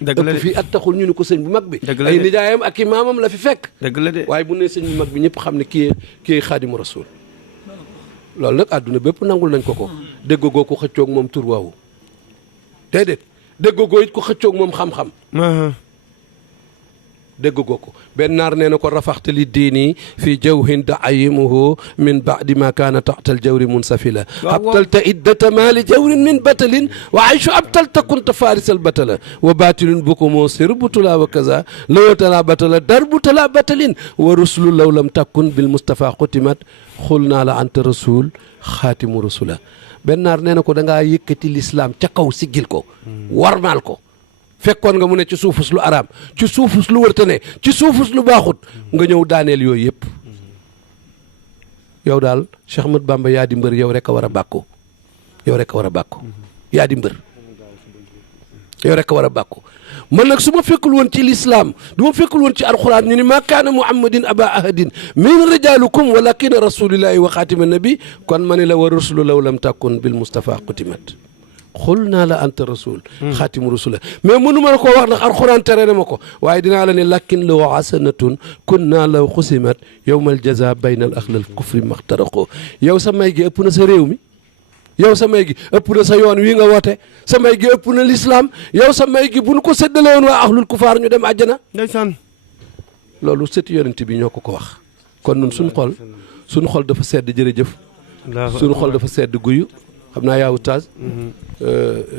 dëgg la de ëpp fii at taxul ñu ni ko sëñ bu mag bi. dëgg la de ay nijaayam ak i maamam la fi fekk. dëgg la de waaye bu ne sëñ bu mag bi ñëpp xam ne kii xaadimu rasul loolu nag àdduna bépp nangul nañ ko ko. déggoo ko xëccoog moom tur waawu déedéet déggoo it ko xëccoog moom xam-xam. dégg ko benn naar nee na ko rafaxta li diini fii jawhin daayimuhu min baadi ma kaana taxtal jawri munsafila abtalta iddata maali jawrin min batalin wa aychu abtalta kunta farisal batala wa batilun bukumo sirbutula wa kaza lawatala batala darbutala batalin wa rusulu law lam takkun bil mustafa xutimat xul naa la anta rasul xaatimu rasula benn naar nee na ko da ngaa yëkkati lislaam ca kaw siggil ko warmaal ko fekkoon nga mu ne ci suufus lu araam ci suufus lu wërta ne ci suufus lu baaxut nga ñëw daaneel yooyu yëpp yow daal Cheikh Ahmad Bamba yaa di mbër yow rek a war a bàkku yow rek a war a bàkku yaa di mbër yow rek a war a bàkku man nag su ma fekkul woon ci lislaam du ma fekkul woon ci alxuraan ñu ni maa kaana muhammadin aba ahadin min rijalukum walakin rasulillahi wa xaatima nabi kon ma ne la wa rasulu law lam takun bil mustafa qutimat xul naa la anta rasul xaatimu rasula mais mënu ma la koo wax ndax alxuraan tere na ma ko waaye dinaa la ne lakin law hasanatun kun naa law xusimat yowmal jaza bayna al axlal kufri maxtaraqo yow sa may gi ëpp na sa réew mi yow sa may gi ëpp na sa yoon wi nga woote sa may gi ëpp na lislaam yow sa may gi bu nu ko séddale woon waa axlul kufaar ñu dem àjjana ndeysaan loolu sëti yonent bi ñoo ko wax kon nun suñ xol dafa sedd jërëjëf suñu xol dafa sedd guyu xam naa yaa Oustaz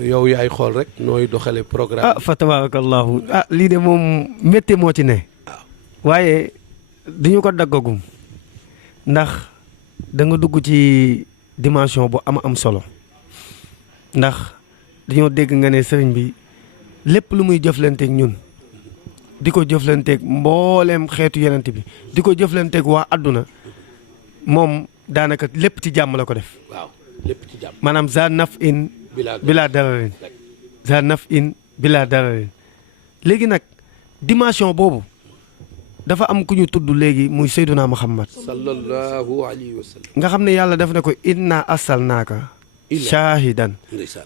yow yaay xool rek nooy doxale programme fa tabarakallahu lii de moom métti moo ci ne waaye dañu ko daggagum ndax da nga dugg ci dimension bu am solo ndax dañoo dégg nga ne sëriñ bi lépp lu muy jëflanteeg ñun di ko jëflanteeg mbooleem xeetu yenent bi di ko jëflanteeg waa àdduna moom daanaka lépp ci jàmm la ko def waaw lépp ci jàmm maanaam za naf in bilaa dararin za naf in bilaa dararin léegi nag dimension boobu dafa am ku ñu tudd léegi muy Seyduna Muhammad sallallahu alayhi wa sallam nga xam ne yàlla def na ko inna arsalnaaka shaahidan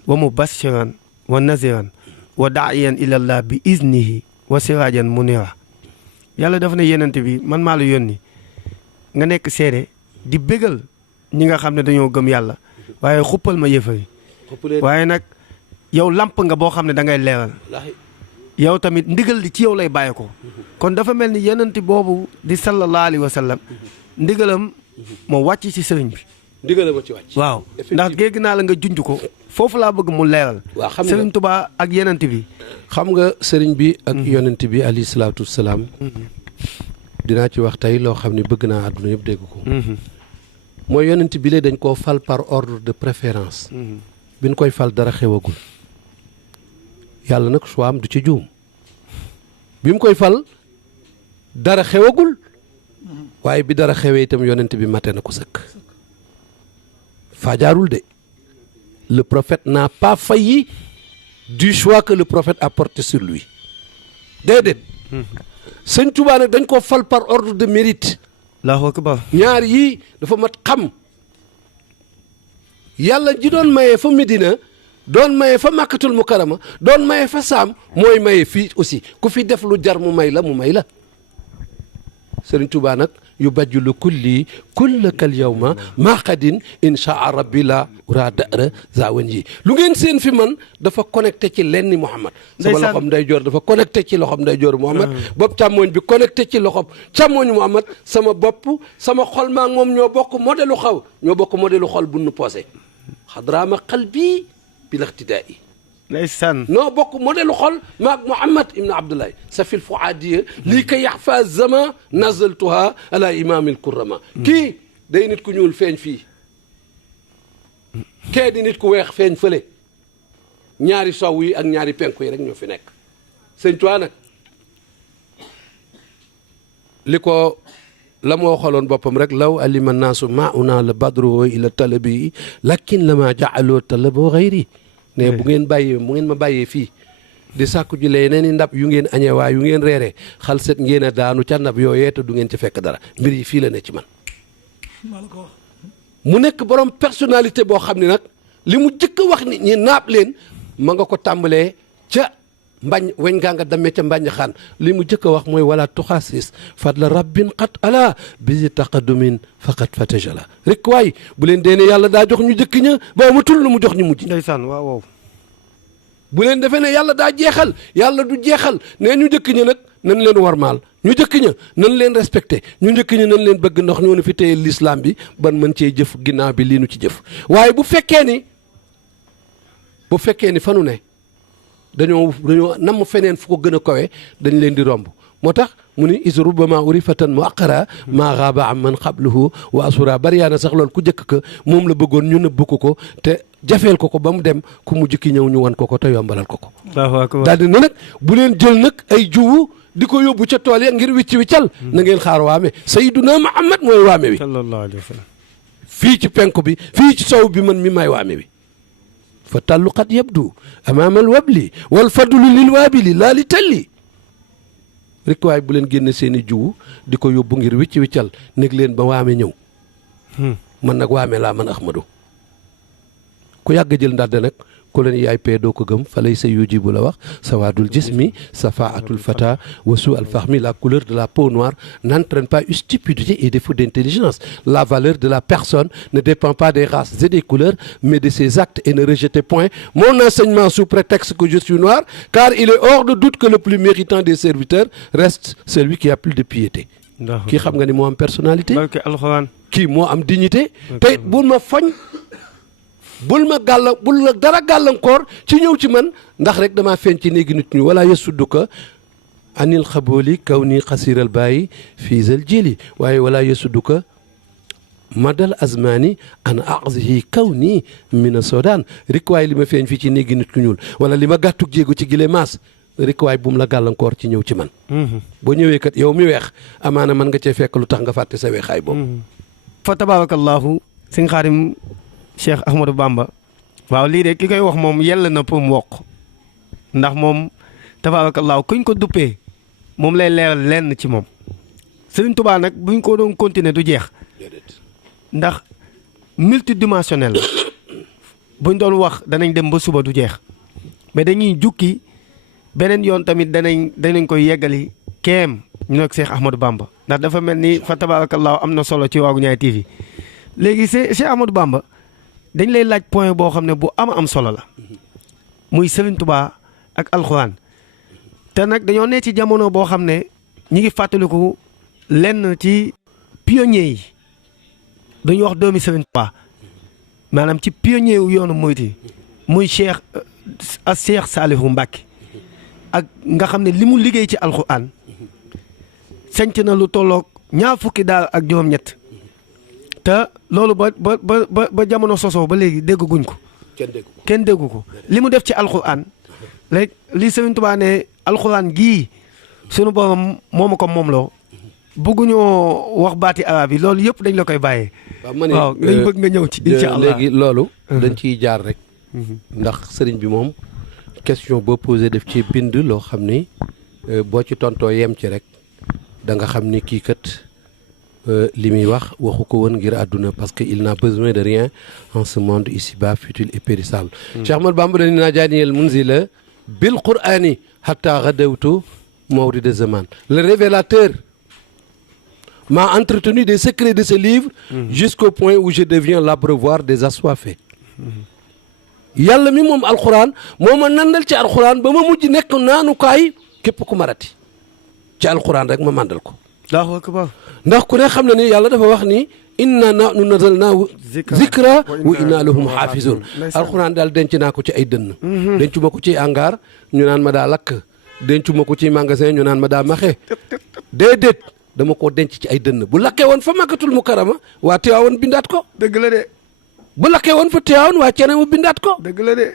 wa mubashiran wa naziran wa daa'iyan ilallah bi iznihi wa sirajan munira yàlla def na yenente bi man maa la yónni nga nekk seede di bégal ñi nga xam ne dañoo gëm yàlla waaye xuppal ma yëfari waaye nag yow lamp nga boo xam ne da ngay leeral yow tamit ndigal li ci yow lay bàyyi ko kon dafa mel ni yenent boobu di sallallahu alayhi wa sallam ndigalam moo wàcc ci sëriñ bi ndigalam ci wàcc waaw ndax géeg naa la nga junj ko foofu laa bëgg mu leeral waaw xam nga sëriñ Tuubaa ak yenent bi xam nga sëriñ bi ak yonent bi alayhi salaatu wasalaam dinaa ci wax tey loo xam ne bëgg naa àdduna yëpp dégg ko mooy yonent bi la dañ koo fal par ordre de préférence bi ñu koy fal dara xewagul yàlla nag soo am du ci juum bi mu koy fal dara xewagul waaye bi dara xewee itam yonent bi mate na ko sëkk faajaarul de le prophète n'a pas failli du choix que le prophète a porté sur lui déedéet sëñ Tuubaa nag dañ koo fal par ordre de mérite Allahu akbar ñaar yii dafa mat xam yàlla ji doon maye fa Medina doon maye fa Makkatul Mukarrama doon maye fa Saam mooy maye fii aussi ku fi def lu jar mu may la Sëriñ Tuubaa nag yu bajju lu kulli kullakal yawma maqadin inshaa rabbi la ura dara zawan yi lu ngeen seen fi man dafa connecté ci lenni Muhammad sama loxom nday joor dafa connecté ci loxom nday joor Muhammad bopp càmmooñ bi connecté ci loxom càmmooñu Muhammad sama bopp sama xol maa moom ñoo bokk modèlu xol bu nu posé xadraama qalbi bi laxtidaa yi ndeysaan noo bokk modèlu xol maag Muhammad ibn Abdullahi safil fuaadiya lii ka yaxfa zama nazaltuha ala imamil kurrama kii day nit ku ñuul feeñ fii kee di nit ku weex feeñ fële ñaari sow yi ak ñaari penku yi rek ñoo fi nekk sëñ Tuubaa nag li ko la moo xoloon boppam rek law alima naasu ma una la badro ila talabi lakin la ma jaaloo talabo xayri ne bu ngeen ma bàyyee fii di sàkku ji leneen i ndab yu ngeen añee waa yu ngeen reeree xal set ngeen a daanu ca ndab yooyee te du ngeen ci fekk dara mbir yi fii la ne ci man mu nekk borom personnalité boo xam ne nag li mu jëkk a wax nit ñi naab leen ma nga ko tàmbalee ca mbañ weñ gaa nga demee ca mbañ xaan li mu jëkk a wax mooy wala tuxaasis fadla rabbin qat ala bisi taqadumin faqat fatajala rek waay bu leen deene yàlla daa jox ñu jëkk ña ba amatul lu mu jox ñu mujj ndeysaan waaw waaw bu leen defee ne yàlla daa jeexal yàlla du jeexal nee ñu jëkk ña nag nañ leen warmaal ñu jëkk ña nañ leen respecté ñu njëkk ña nañ leen bëgg ndox ñoo ne fi téye l'islam bi ban mën cee jëf ginnaaw bi lii nu ci jëf waaye bu fekkee ni fanu ne dañoo namm feneen fu ko gën a kawe dañ leen di romb moo tax mu ni is rubama urifatan muaqara maa xaaba am man xabluhu wa asura bari yaa na sax loolu ku jëkk ka moom la bëggoon ñu nëbb ko te jafeel ko ba mu dem ku mu jëkki ñëw ñu wan ko te yombalal ko daal di ne nag bu leen jël nag ay juwu di ko yóbbu ca tool ya ngir wiccal na ngeen xaar waame sayyiduna Muhammad mooy waame wi sallallahu alayhi wa sallam fii ci penku bi fii ci sow bi man mi may waame wi fa tallu qad yabdu amaama al wabli wal fadlu lil waabili laa li talli rek waaye bu leen génne seen i jiwu di ko yóbbu ngir wiccal nekk leen ba waame ñëw man nag waame laa man Ahmadou ku yàgg jël ndàdde nag ku leen yaay pee doo ko gëm fa lay sa yujibu la wax sawaadul jismi safaatul fata wasu al fahmi la couleur de la peau noire n'entraîne pas une stupidité et défaut d'intelligence la valeur de la personne ne dépend pas des races et des couleurs mais de ses actes et ne rejetez point mon enseignement sous prétexte que je suis noir car il est hors de doute que le plus méritant des serviteurs reste celui qui a plus de piété kii xam nga ni moo am personnalité kii moo am dignité te bul ma foñ bul la dara gàllankoor ci ñëw ci man ndax rek damaa feeñ ci néegi nit ñi wala yasudduka anil xabooli kaw nii xasiral bàyyi fiisal jili waaye wala yasudduka madal azmani an axzihi kaw nii mina sodaan rik waaye li ma feeñ fii ci néegi nit ku ñuul wala li ma gàttug jéego ci gile maas rik waaye bu mu la gàllankoor ci ñëw ci man boo ñëwee kat yow mi weex amaana man nga cee fekk lu tax nga fàtte sa weexaay boobu fa tabarakallahu sëñ Xaadim Cheikh Ahmadou Bamba waaw lii de ki koy wax moom yell na pour mu wokk ndax moom tabaarakallaahu kuñ ko duppee moom lay leeral lenn ci moom Sëriñ Tuubaa nag buñ ko doon continuer du jeex ndax multidimensionnel la buñ doon wax danañ dem ba suba du jeex mais dañuy jukki beneen yoon tamit danañ koy yeggali keem ñu nekk Cheikh Ahmadou Bamba ndax dafa mel ni fa tabaarakallaahu am na solo ci Waagu Ñaay TV léegi Cheikh Ahmadou Bamba dañ lay laaj point boo xam ne bu am solo la muy Serigne Touba ak alxuraan te nag dañoo ne ci jamono boo xam ne ñi ngi fàttaliku lenn ci pionniers yi dañuy wax doomi Serigne Touba maanaam ci pionnier wu yoonu murit muy Cheikh Saliou Mbacké ak nga xam ne li mu liggéey ci alxuraan sanc na lu tolloog ñaar fukki daal ak juróom-ñett te loolu ba jamono sosoo ba léegi dégguñ ko kenn déggu ko li mu def ci alxuraan rek li Sëriñ Tuubaa ne alxuraan gii sunu borom moomu ko moom loo bëgguñoo wax baati arab yi loolu yëpp dañ la koy bàyyee waaw dañ bëgg nga ñëw ci incha allah léegi loolu dañ ciy jaar rek ndax sëriñ bi moom question boo posé def ci bind loo xam ni boo ci tontoo yem ci rek da nga xam ni kii kat li muy waxu ko woon ngir àdduna parce que il n'a besoin de rien en ce monde ici-bas futile et périssable Cheikh Ahmadou Bamba dani naa jaaniyel munzila bil qur'ani hatta ghadawtu mawrida zaman le révélateur m'a entretenu des secrets de ce livre jusqu'au point où je deviens l'abreuvoir des assoiffés yàlla mi moom alxuraan moo ma nandal ci alxuraan ba ma mujj nekk naanukaay képp ku marati ci alxuraan rek ma màndal ko ndax ku ne xam na ni yàlla dafa wax ni inna nahnu nazalnaahu zikra wa inna lahu xaafizun alxuraan daal denc naa ko ci ay dënn dencu ma ko ci hangar ñu naan ma daa lakk dencu ma ko ci magasin ñu naan ma daa maxe déedéet dama koo denc ci ay dënn bu lakkee woon fa Makkatul Mukarrama waa Tiwaawan bindaat ko dëgg la de bu lakkee woon fa Tiwaawan waa Ceneem bindaat ko dëgg la de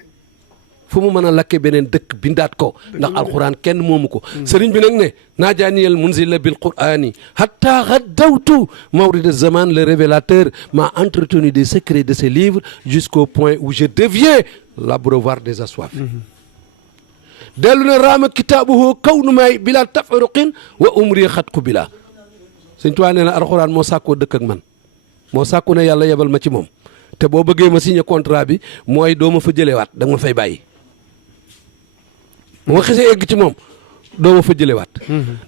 fu mu mën a lakkee beneen dëkk bindaat ko ndax alquran kenn moomu ko sëriñ bi nag ne naajaaniyal munzila bil qurani hatta gaddawtu mawrida zaman le révélateur m'a entretenu des secrets de ce livre jusqu'au point où je deviens l'abreuvoir des assoiffés dellu ne raama kitaabuhu kawnu maay bila tafaruqin wa umri xat ku bila sëñ Tuubaa nee na alxuraan moo sàkkoo dëkk ak man moo sàkku ne yàlla yebal ma ci moom te boo bëggee ma signé contrat bi mooy doo ma fa jëlewaat da nga ma fay bàyyi bu ma xisee egg ci moom doo ma fa jëlewaat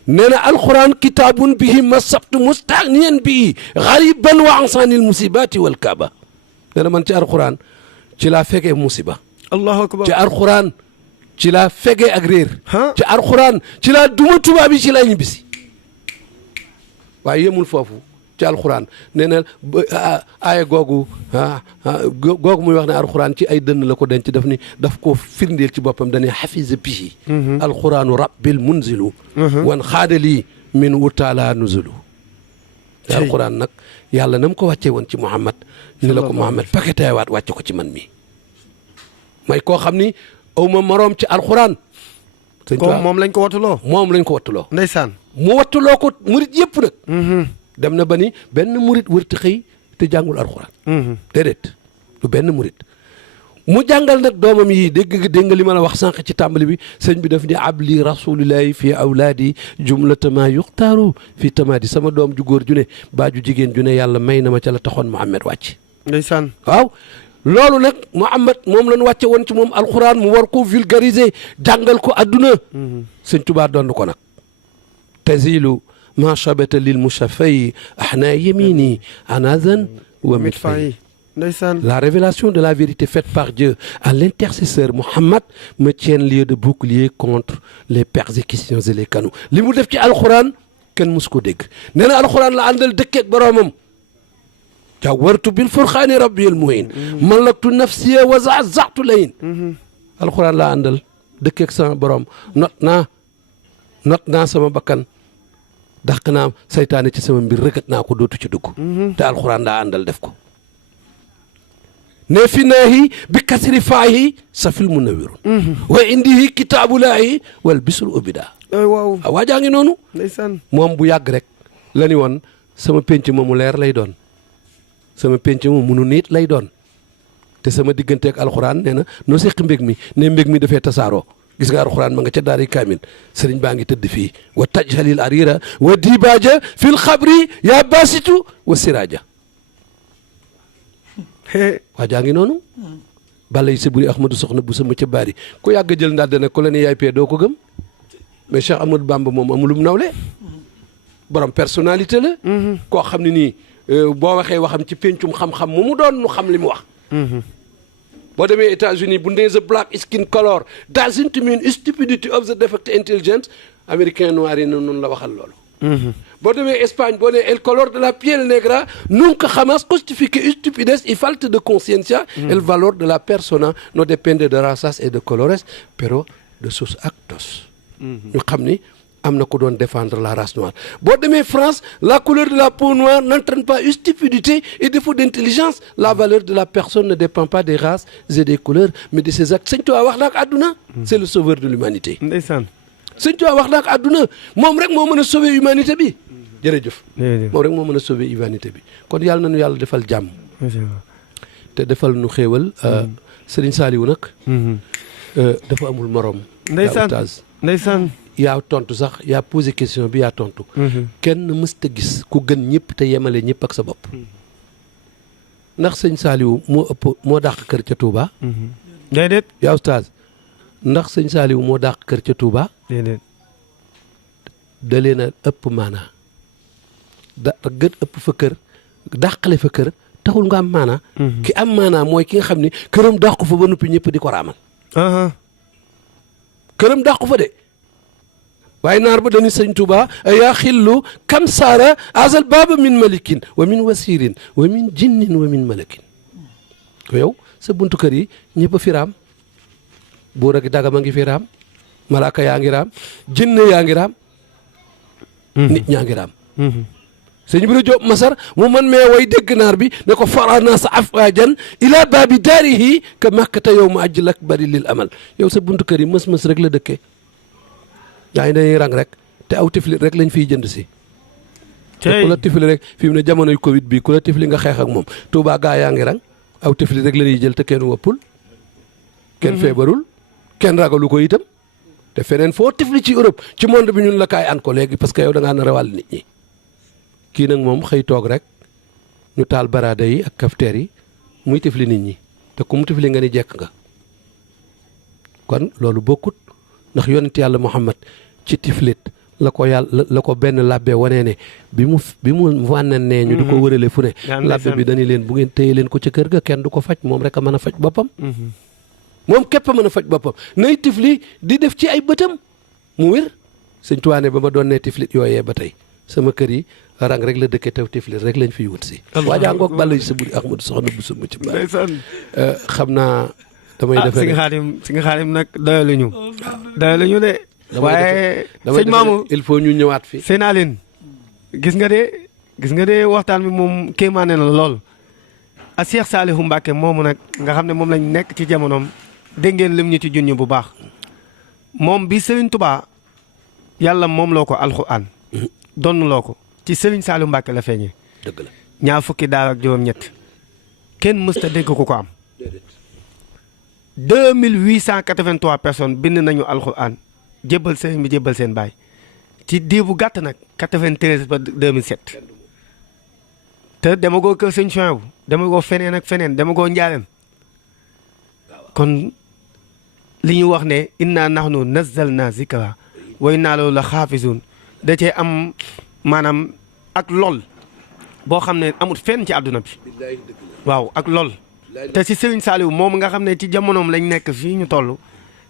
nee na alxuraan kitaabun bihi ma sabtu mustaghniyan bihi ghariban wa ansanil musibati wal kaaba nee na man ci alxuraan ci laa fegee musiba allahu akbar ci alxuraan ci laa fegee ak réer ci alxuraan ci laa duma tubaab yi ci laa ñibbisi waaye yemul foofu ci alxuraan nee na aaya googu googu muy wax ne alxuraan ci ay dënn la ko denc daf ni daf ko firndeel ci boppam dañuy xafise bihi alxuraanu rabbil munzilu wan xaadalii min wutaala nuzulu te alxuraan nag yàlla na mu ko wàccee woon ci Muhammad ni la ko Muhammad paquetewaat wàcce ko ci man mi may koo xam ni awma moroom ci alxuraan comme moom lañ ko wattuloo moom lañ ko wattuloo ndeysaan mu wattuloo ko murit yëpp nag dem na ba ni benn murit wërti xëy te jàngul alxuraan déedéet du benn murit mu jàngal nag doomam yi dégg nga li ma la wax sànq ci tàmbali bi sëñ bi daf ni abli rasulillahi fi awlaadi jumlatama yuxtaaru fi tamaadi sama doom ju góor ju ne baa ju jigéen ju ne yàlla may na ma ca la taxoon Muhammad wàcc ndeysaan waaw loolu nag Muhammad moom lañ wàcce woon ci moom alxuraan mu war ko vulgariser jàngal ko adduna sëñ Tuubaa doon ko nag tazilu ma chabata lil mushafay ahna yamini anazan wa mitfay ndeysaan la révélation de la vérité faite par Dieu à l'intercesseur Muhammad me tient lieu de bouclier contre les persécutions et les canaux li mu def ci alxuraan kenn mus ko dégg nee na alxuraan la àndal dëkkeeg boroomam jawartu bil furxaani rabbiyal muhin malaktu nafsiya wa zazatu layin alxuraan laa àndal dëkkeeg sama borom not naa sama bakkan dàq naa saytaane ci sama mbir rëkkat naa ko dootu ci dugg te alxuraan daa àndal def ko ne fi naahi bi kasri faahi safil munawwirun wa indihi kitaabulaahi wal bisru ubida waaw waajaa ngi noonu ndeysaan moom bu yàgg rek la ni woon sama pénc ma mu leer lay doon sama pénc ma munu niit lay doon te sama digganteeg alxuraan nee na noo seq mbég mi ne mbég mi dafee tasaaroo gis nga alxuraan ma nga ca daari kaamil sëriñ baa ngi tëdd fii wa tajhalil arira wa dibaaja fil xabri yaa basitu wa siraaja waa jaa ngi noonu balay saburi ahmadou soxna bu sama ca baari ku yàgg jël ndaal dana ko la ne yaay pee doo ko gëm mais Cheikh Ahmadou Bamba moom amulum nawle borom personnalité la koo xam ne nii boo waxee waxam ci péncum xam-xam mu doon nu xam li mu wax boo demee États-Unis bu ndee the black skin color doesn't mean stupidity of the defect intelligence américain noir yi noonu la waxal loolu boo demee Espagne boo nee el color de la piel negra nunca jamás justifique stupidez y falta de conciencia el valor de la persona no depende de razas et de colores pero de sus actos ñu xam ni am na ko doon défendre la race noire boo demee France la couleur de la peau noire n'entraîne pas stupidité et défaut d'intelligence la valeur de la personne ne dépend pas des races et des couleurs mais de ses actes sëñ Tuubaa wax na ak àdduna c'est le sauveur de l'humanité ndeysaan sëñ Tuubaa wax na ak àdduna moom rek moo mën a sauver humanité bi jërëjëf moom rek moo mën a sauver humanité bi kon yàlla nañu yàlla defal jàmm te defal nu xéewal Serigne Saliou nag dafa amul morom ndeysaan yaa tontu sax yaa posé question bi yaa tontu kenn mësta gis ku gën ñëpp te yemale ñëpp ak sa bopp ndax sëñ Saliou moo dàq kër ca Touba déedéet yaa oustaz ndax sëñ Saliou moo dàq kër ca Touba déedéet da leen a ëpp maanaa gën ëpp fa kër dàqale fa kër taxul nga am maanaa ki am maanaa mooy ki nga xam ne këram dàqu fa ba noppi ñëpp di ko raamal këram dàqu fa de waaye naar ba dañu sëñ Touba yaa xillu kam saara azal baaba min malikin wa min wasirin wa min jinnin wa min malakin ko yow sa buntu kër yi ñëpp a fi raam buur ak dagama ngi fi raam malaaka yaa ngi raam jinne yaa ngi raam nit ñaa ngi raam sëñ Ibra Jóob Masar mu man mee way dégg naar bi ne ko farana sa afwajan ila baabi daarihi ka makkata yow ma ajjil akbari lil amal yow sa buntu kër yi mës-mës rek la dëkkee yaa ngi dañuy rang rek te aw tifli rek lañ fiy jënd si te ku la tifli rek fi mu ne jamonoy Covid bi ku la tifli nga xeex ak moom Touba gaa yaa ngi rang aw tifli rek la ñuy jël te kenn wëppul kenn feebarul kenn ragalu ko itam te feneen foo tifli ci Europe ci monde bi ñun la kaay an ko léegi parce que yow da ngaa nar a wàll nit ñi kii nag moom xëy toog rek ñu taal baraada yi ak kafteer yi muy tifli nit ñi te ku mu tifli nga ni jekk nga kon loolu bokkut ndax yonent yàlla Muhammad ci tiflit la ko yàlla la ko benn labbe wanee ne bi mu wànnen nee ñu di ko wërale fu ne labbe bi dañu leen bu ngeen téye leen ko ca kër ga kenn du ko faj moom rek a mën a faj boppam moom képp a mën a faj boppam nay tifli di def ci ay bëtam mu wér sëñ Tuubaa ne ba ma doon ne tiflit yooyee ba tey sama kër yi rang rek la dëkke taw tiflit rek lañ fiy wut si waajaa ngoog balla ji sa buri Ahmadu soxna bu suma ci mbaa xam naa damay defe si nga xaadim nag doyaluñu de waaye sëñ Mamour il faut ñu ñëwaat fi sëñ Aline gis nga de waxtaan bi moom kéemaane na lool a Cheikh Saliou Mbacké moomu nag nga xam ne moom lañ nekk ci jamonoom dégg ngeen lim ñu ci junñu bu baax moom bi Serigne Touba yàlla moom loo ko alxuraan donn loo ko ci Serigne Saliou Mbacké la feeñee dëgg la ñaar fukki daara ak juróom-ñett kenn mësta dégg ko am 2883 personnes bind nañu alxuraan jébbal sëriñ bi jébbal seen baay ci diir bu gàtt nag 93 ba 2007 te dama goo kër sëñ Chouaïbou dama goo feneen ak feneen dama goo njaareem kon li ñu wax ne inna nahnu nazzalna zikra wa inna lahu la xaafizun da cee am maanaam ak lool boo xam ne amut fenn ci àdduna bi waaw ak lool te si Serigne Saliou moom nga xam ne ci jamonoom lañ nekk fii ñu toll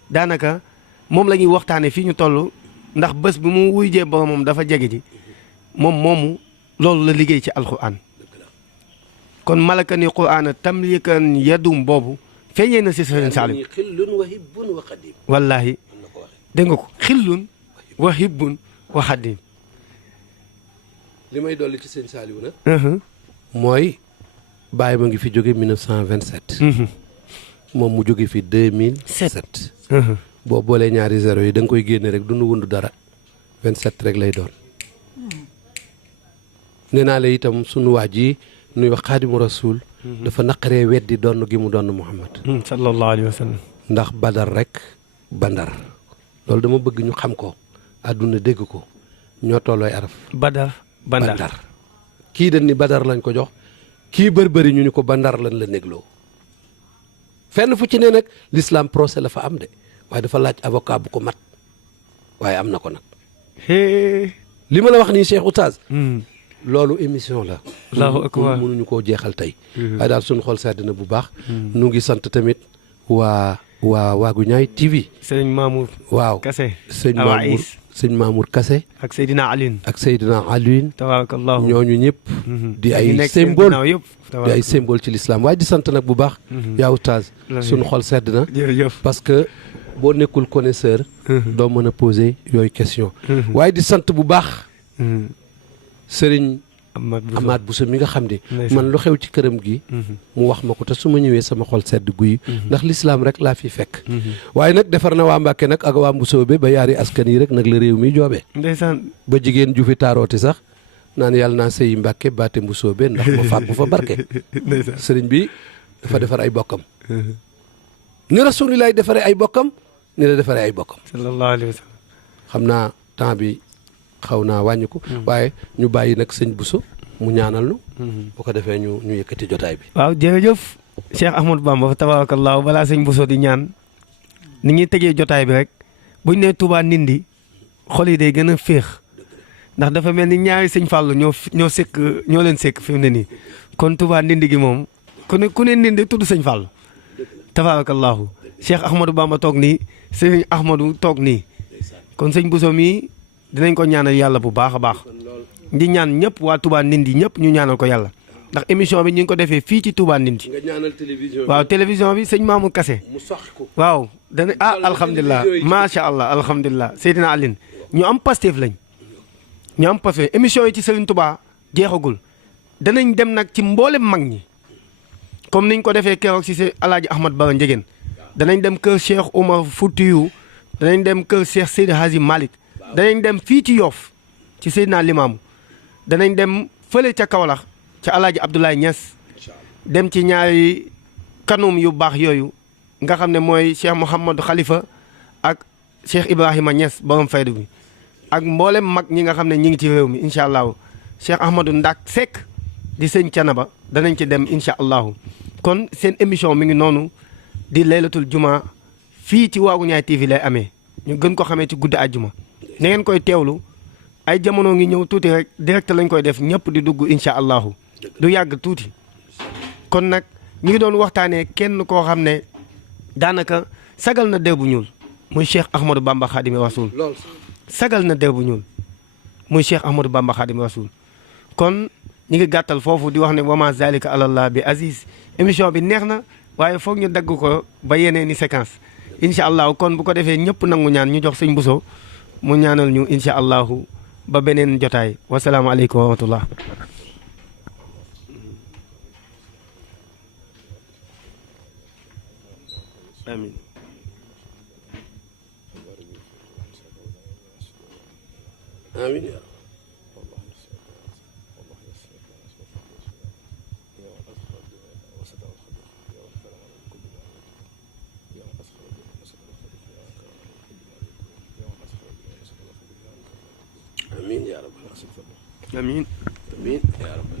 daanaka moom la ñuy waxtaanee fii ñu toll ndax bés bi mu wuy jee boromam dafa jege ji moom moomu loolu la liggéey ci alquran kon malakani qur'ana tamlikan yadum boobu feeñee na si Serigne Saliou wallaahi dégg nga ko xillun wa hibbun wa xaddim li may dolli ci sëñ Saliou nag mooy bàyyi ma ngi fi jóge 1927 moom mu jóge fi 2007 boo boolee ñaari zéro yi da nga koy génne rek du nu wundu dara 27 rek lay doon nee naa la itam sunu waa ji nuy wax xaadimu rasul dafa naqaree weddi donn gi mu donn Muhammad sallallahu alayhi wa sallam ndax badar rek bandar loolu dama bëgg ñu xam ko àdduna dégg ko ñoo tollooy araf badar bandar kii dañ ni badar lañ ko jox kii bërbëri ñu ni ko bandar lañ la négloo fenn fu ci ne nag l'islam procès la fa am de waaye dafa laaj avocat bu ko mat waaye am na ko nag li ma la wax nii Cheikh Oustaz loolu émission la Allahu akbar mënuñu koo jeexal tey waaye daal suñu xol sedd na bu baax nu ngi sant tamit waa Guñaay TV sëñ Mamour waaw Kassé sëñ Mamour Kassé ak Seydina Alioune tabarakallahu ñooñu ñëpp di ay symbole ci l'islam waaye di sant nag bu baax yaa Oustaz suñu xol sedd na parce que boo nekkul connaisseur doo mën a poser yooyu question waaye di sant bu baax Sëriñ Amath Bousso mi nga xam ne man lu xew ci këram gi mu wax ma ko te su ma ñëwee sama xol sedd guy ndax l'islam rek laa fi fekk waaye nag defar na waa Mbàkke nag ak waa Mbusoobe ba yaari askan yi rek nag la réew mi joobee ndeysaan ba jigéen ju fi taarooti sax naan yàlla naa sëyi Mbàkke baate Mbusoobe ndax ma fàggu fa barke sëriñ bi dafa defar ay bokkam ni rasulilaay defaree ay bokkam ni la defaree ay bokkam sallallahu alayhi wa sallam xam naa temps bi xaw naa wàññiku waaye ñu bàyyi nag sëñ Bousso mu ñaanal nu bu ko defee ñu yëkkati jotaay bi waaw jërëjëf Cheikh Ahmadou Bamba fa tabarakallahu balaa sëñ Bousso di ñaan ni ñuy tëjee jotaay bi rek buñ ne Touba Ndindi xol yi day gën a féex ndax dafa mel ni ñaari sëñ Fallou ñoo leen sekk fi mu ne nii kon Touba Ndindi gi moom ku ne Ndindi tudd sëñ Fallou tabarakallahu Cheikh Ahmadou Bamba toog nii sëñ Ahmadou toog nii kon sëñ Bousso mii dinañ ko ñaanal yàlla bu baax a baax di ñaan ñëpp waa Touba Ndindi ñëpp ñu ñaanal ko yàlla ndax émission bi ñu ngi ko defee fii ci Touba Ndindi nga ñaanal télévision waaw télévision bi sëñ Mamour Kassé mu sax ko waaw dana alhamdulilah macha allah alhamdulilah Seydina Aline ñu am Pastef lañ ñu am Pastef émission yi ci Serigne Touba jeexagul danañ dem nag ci mboolem mag ñi comme niñ ko defee keroog si Alaaji Ahmad Bara Ndiéguène danañ dem kër Cheikh Oumar Foutiyou danañ dem kër Cheikh Seydi Hadji Malick danañ dem fii ci Yoff ci Seydina Limaamu danañ dem fële ca Kaolack ca Alaaji Abdoulaye Niass dem ci ñaari kanum yu baax yooyu nga xam ne mooy Cheikh Mouhamadou Khalifa ak Cheikh Ibrahima Niass borom faydu bi ak mboolem mag ñi nga xam ne ñi ngi ci réew mi incha allahu Cheikh Ahmadou Ndak Seck di sëñ Canaba danañ ci dem incha allahu kon seen émission mi ngi noonu di laylatul juma fii ci Waagu Ñaay TV lay amee ñu gën ko xamee ci guddi àjjuma na ngeen koy teewlu ay jamono ngi ñëw tuuti rek direct lañ koy def ñëpp di dugg incha allahu du yàgg tuuti kon nag ñu ngi doon waxtaanee kenn koo xam ne daanaka sagal na der bu ñuul muy Cheikh Ahmadou Bamba Khadimi Rasoul sagal na der bu ñuul muy Cheikh Ahmadou Bamba Khadimi Rasoul kon ñi ngi gàttal foofu di wax ne wama zalika alallah bi aziz émission bi neex na waaye foog ñu dagg ko ba yeneen ni séquence incha allahu kon bu ko defee ñëpp nangu ñaan ñu jox sëñ Bousso mu ñaanal ñu incha allahu ba beneen jotaay wasalaamaaleykum wa rahmatullah amin amiin yaa amiin yaa rabbal amin amiin yaa rabbal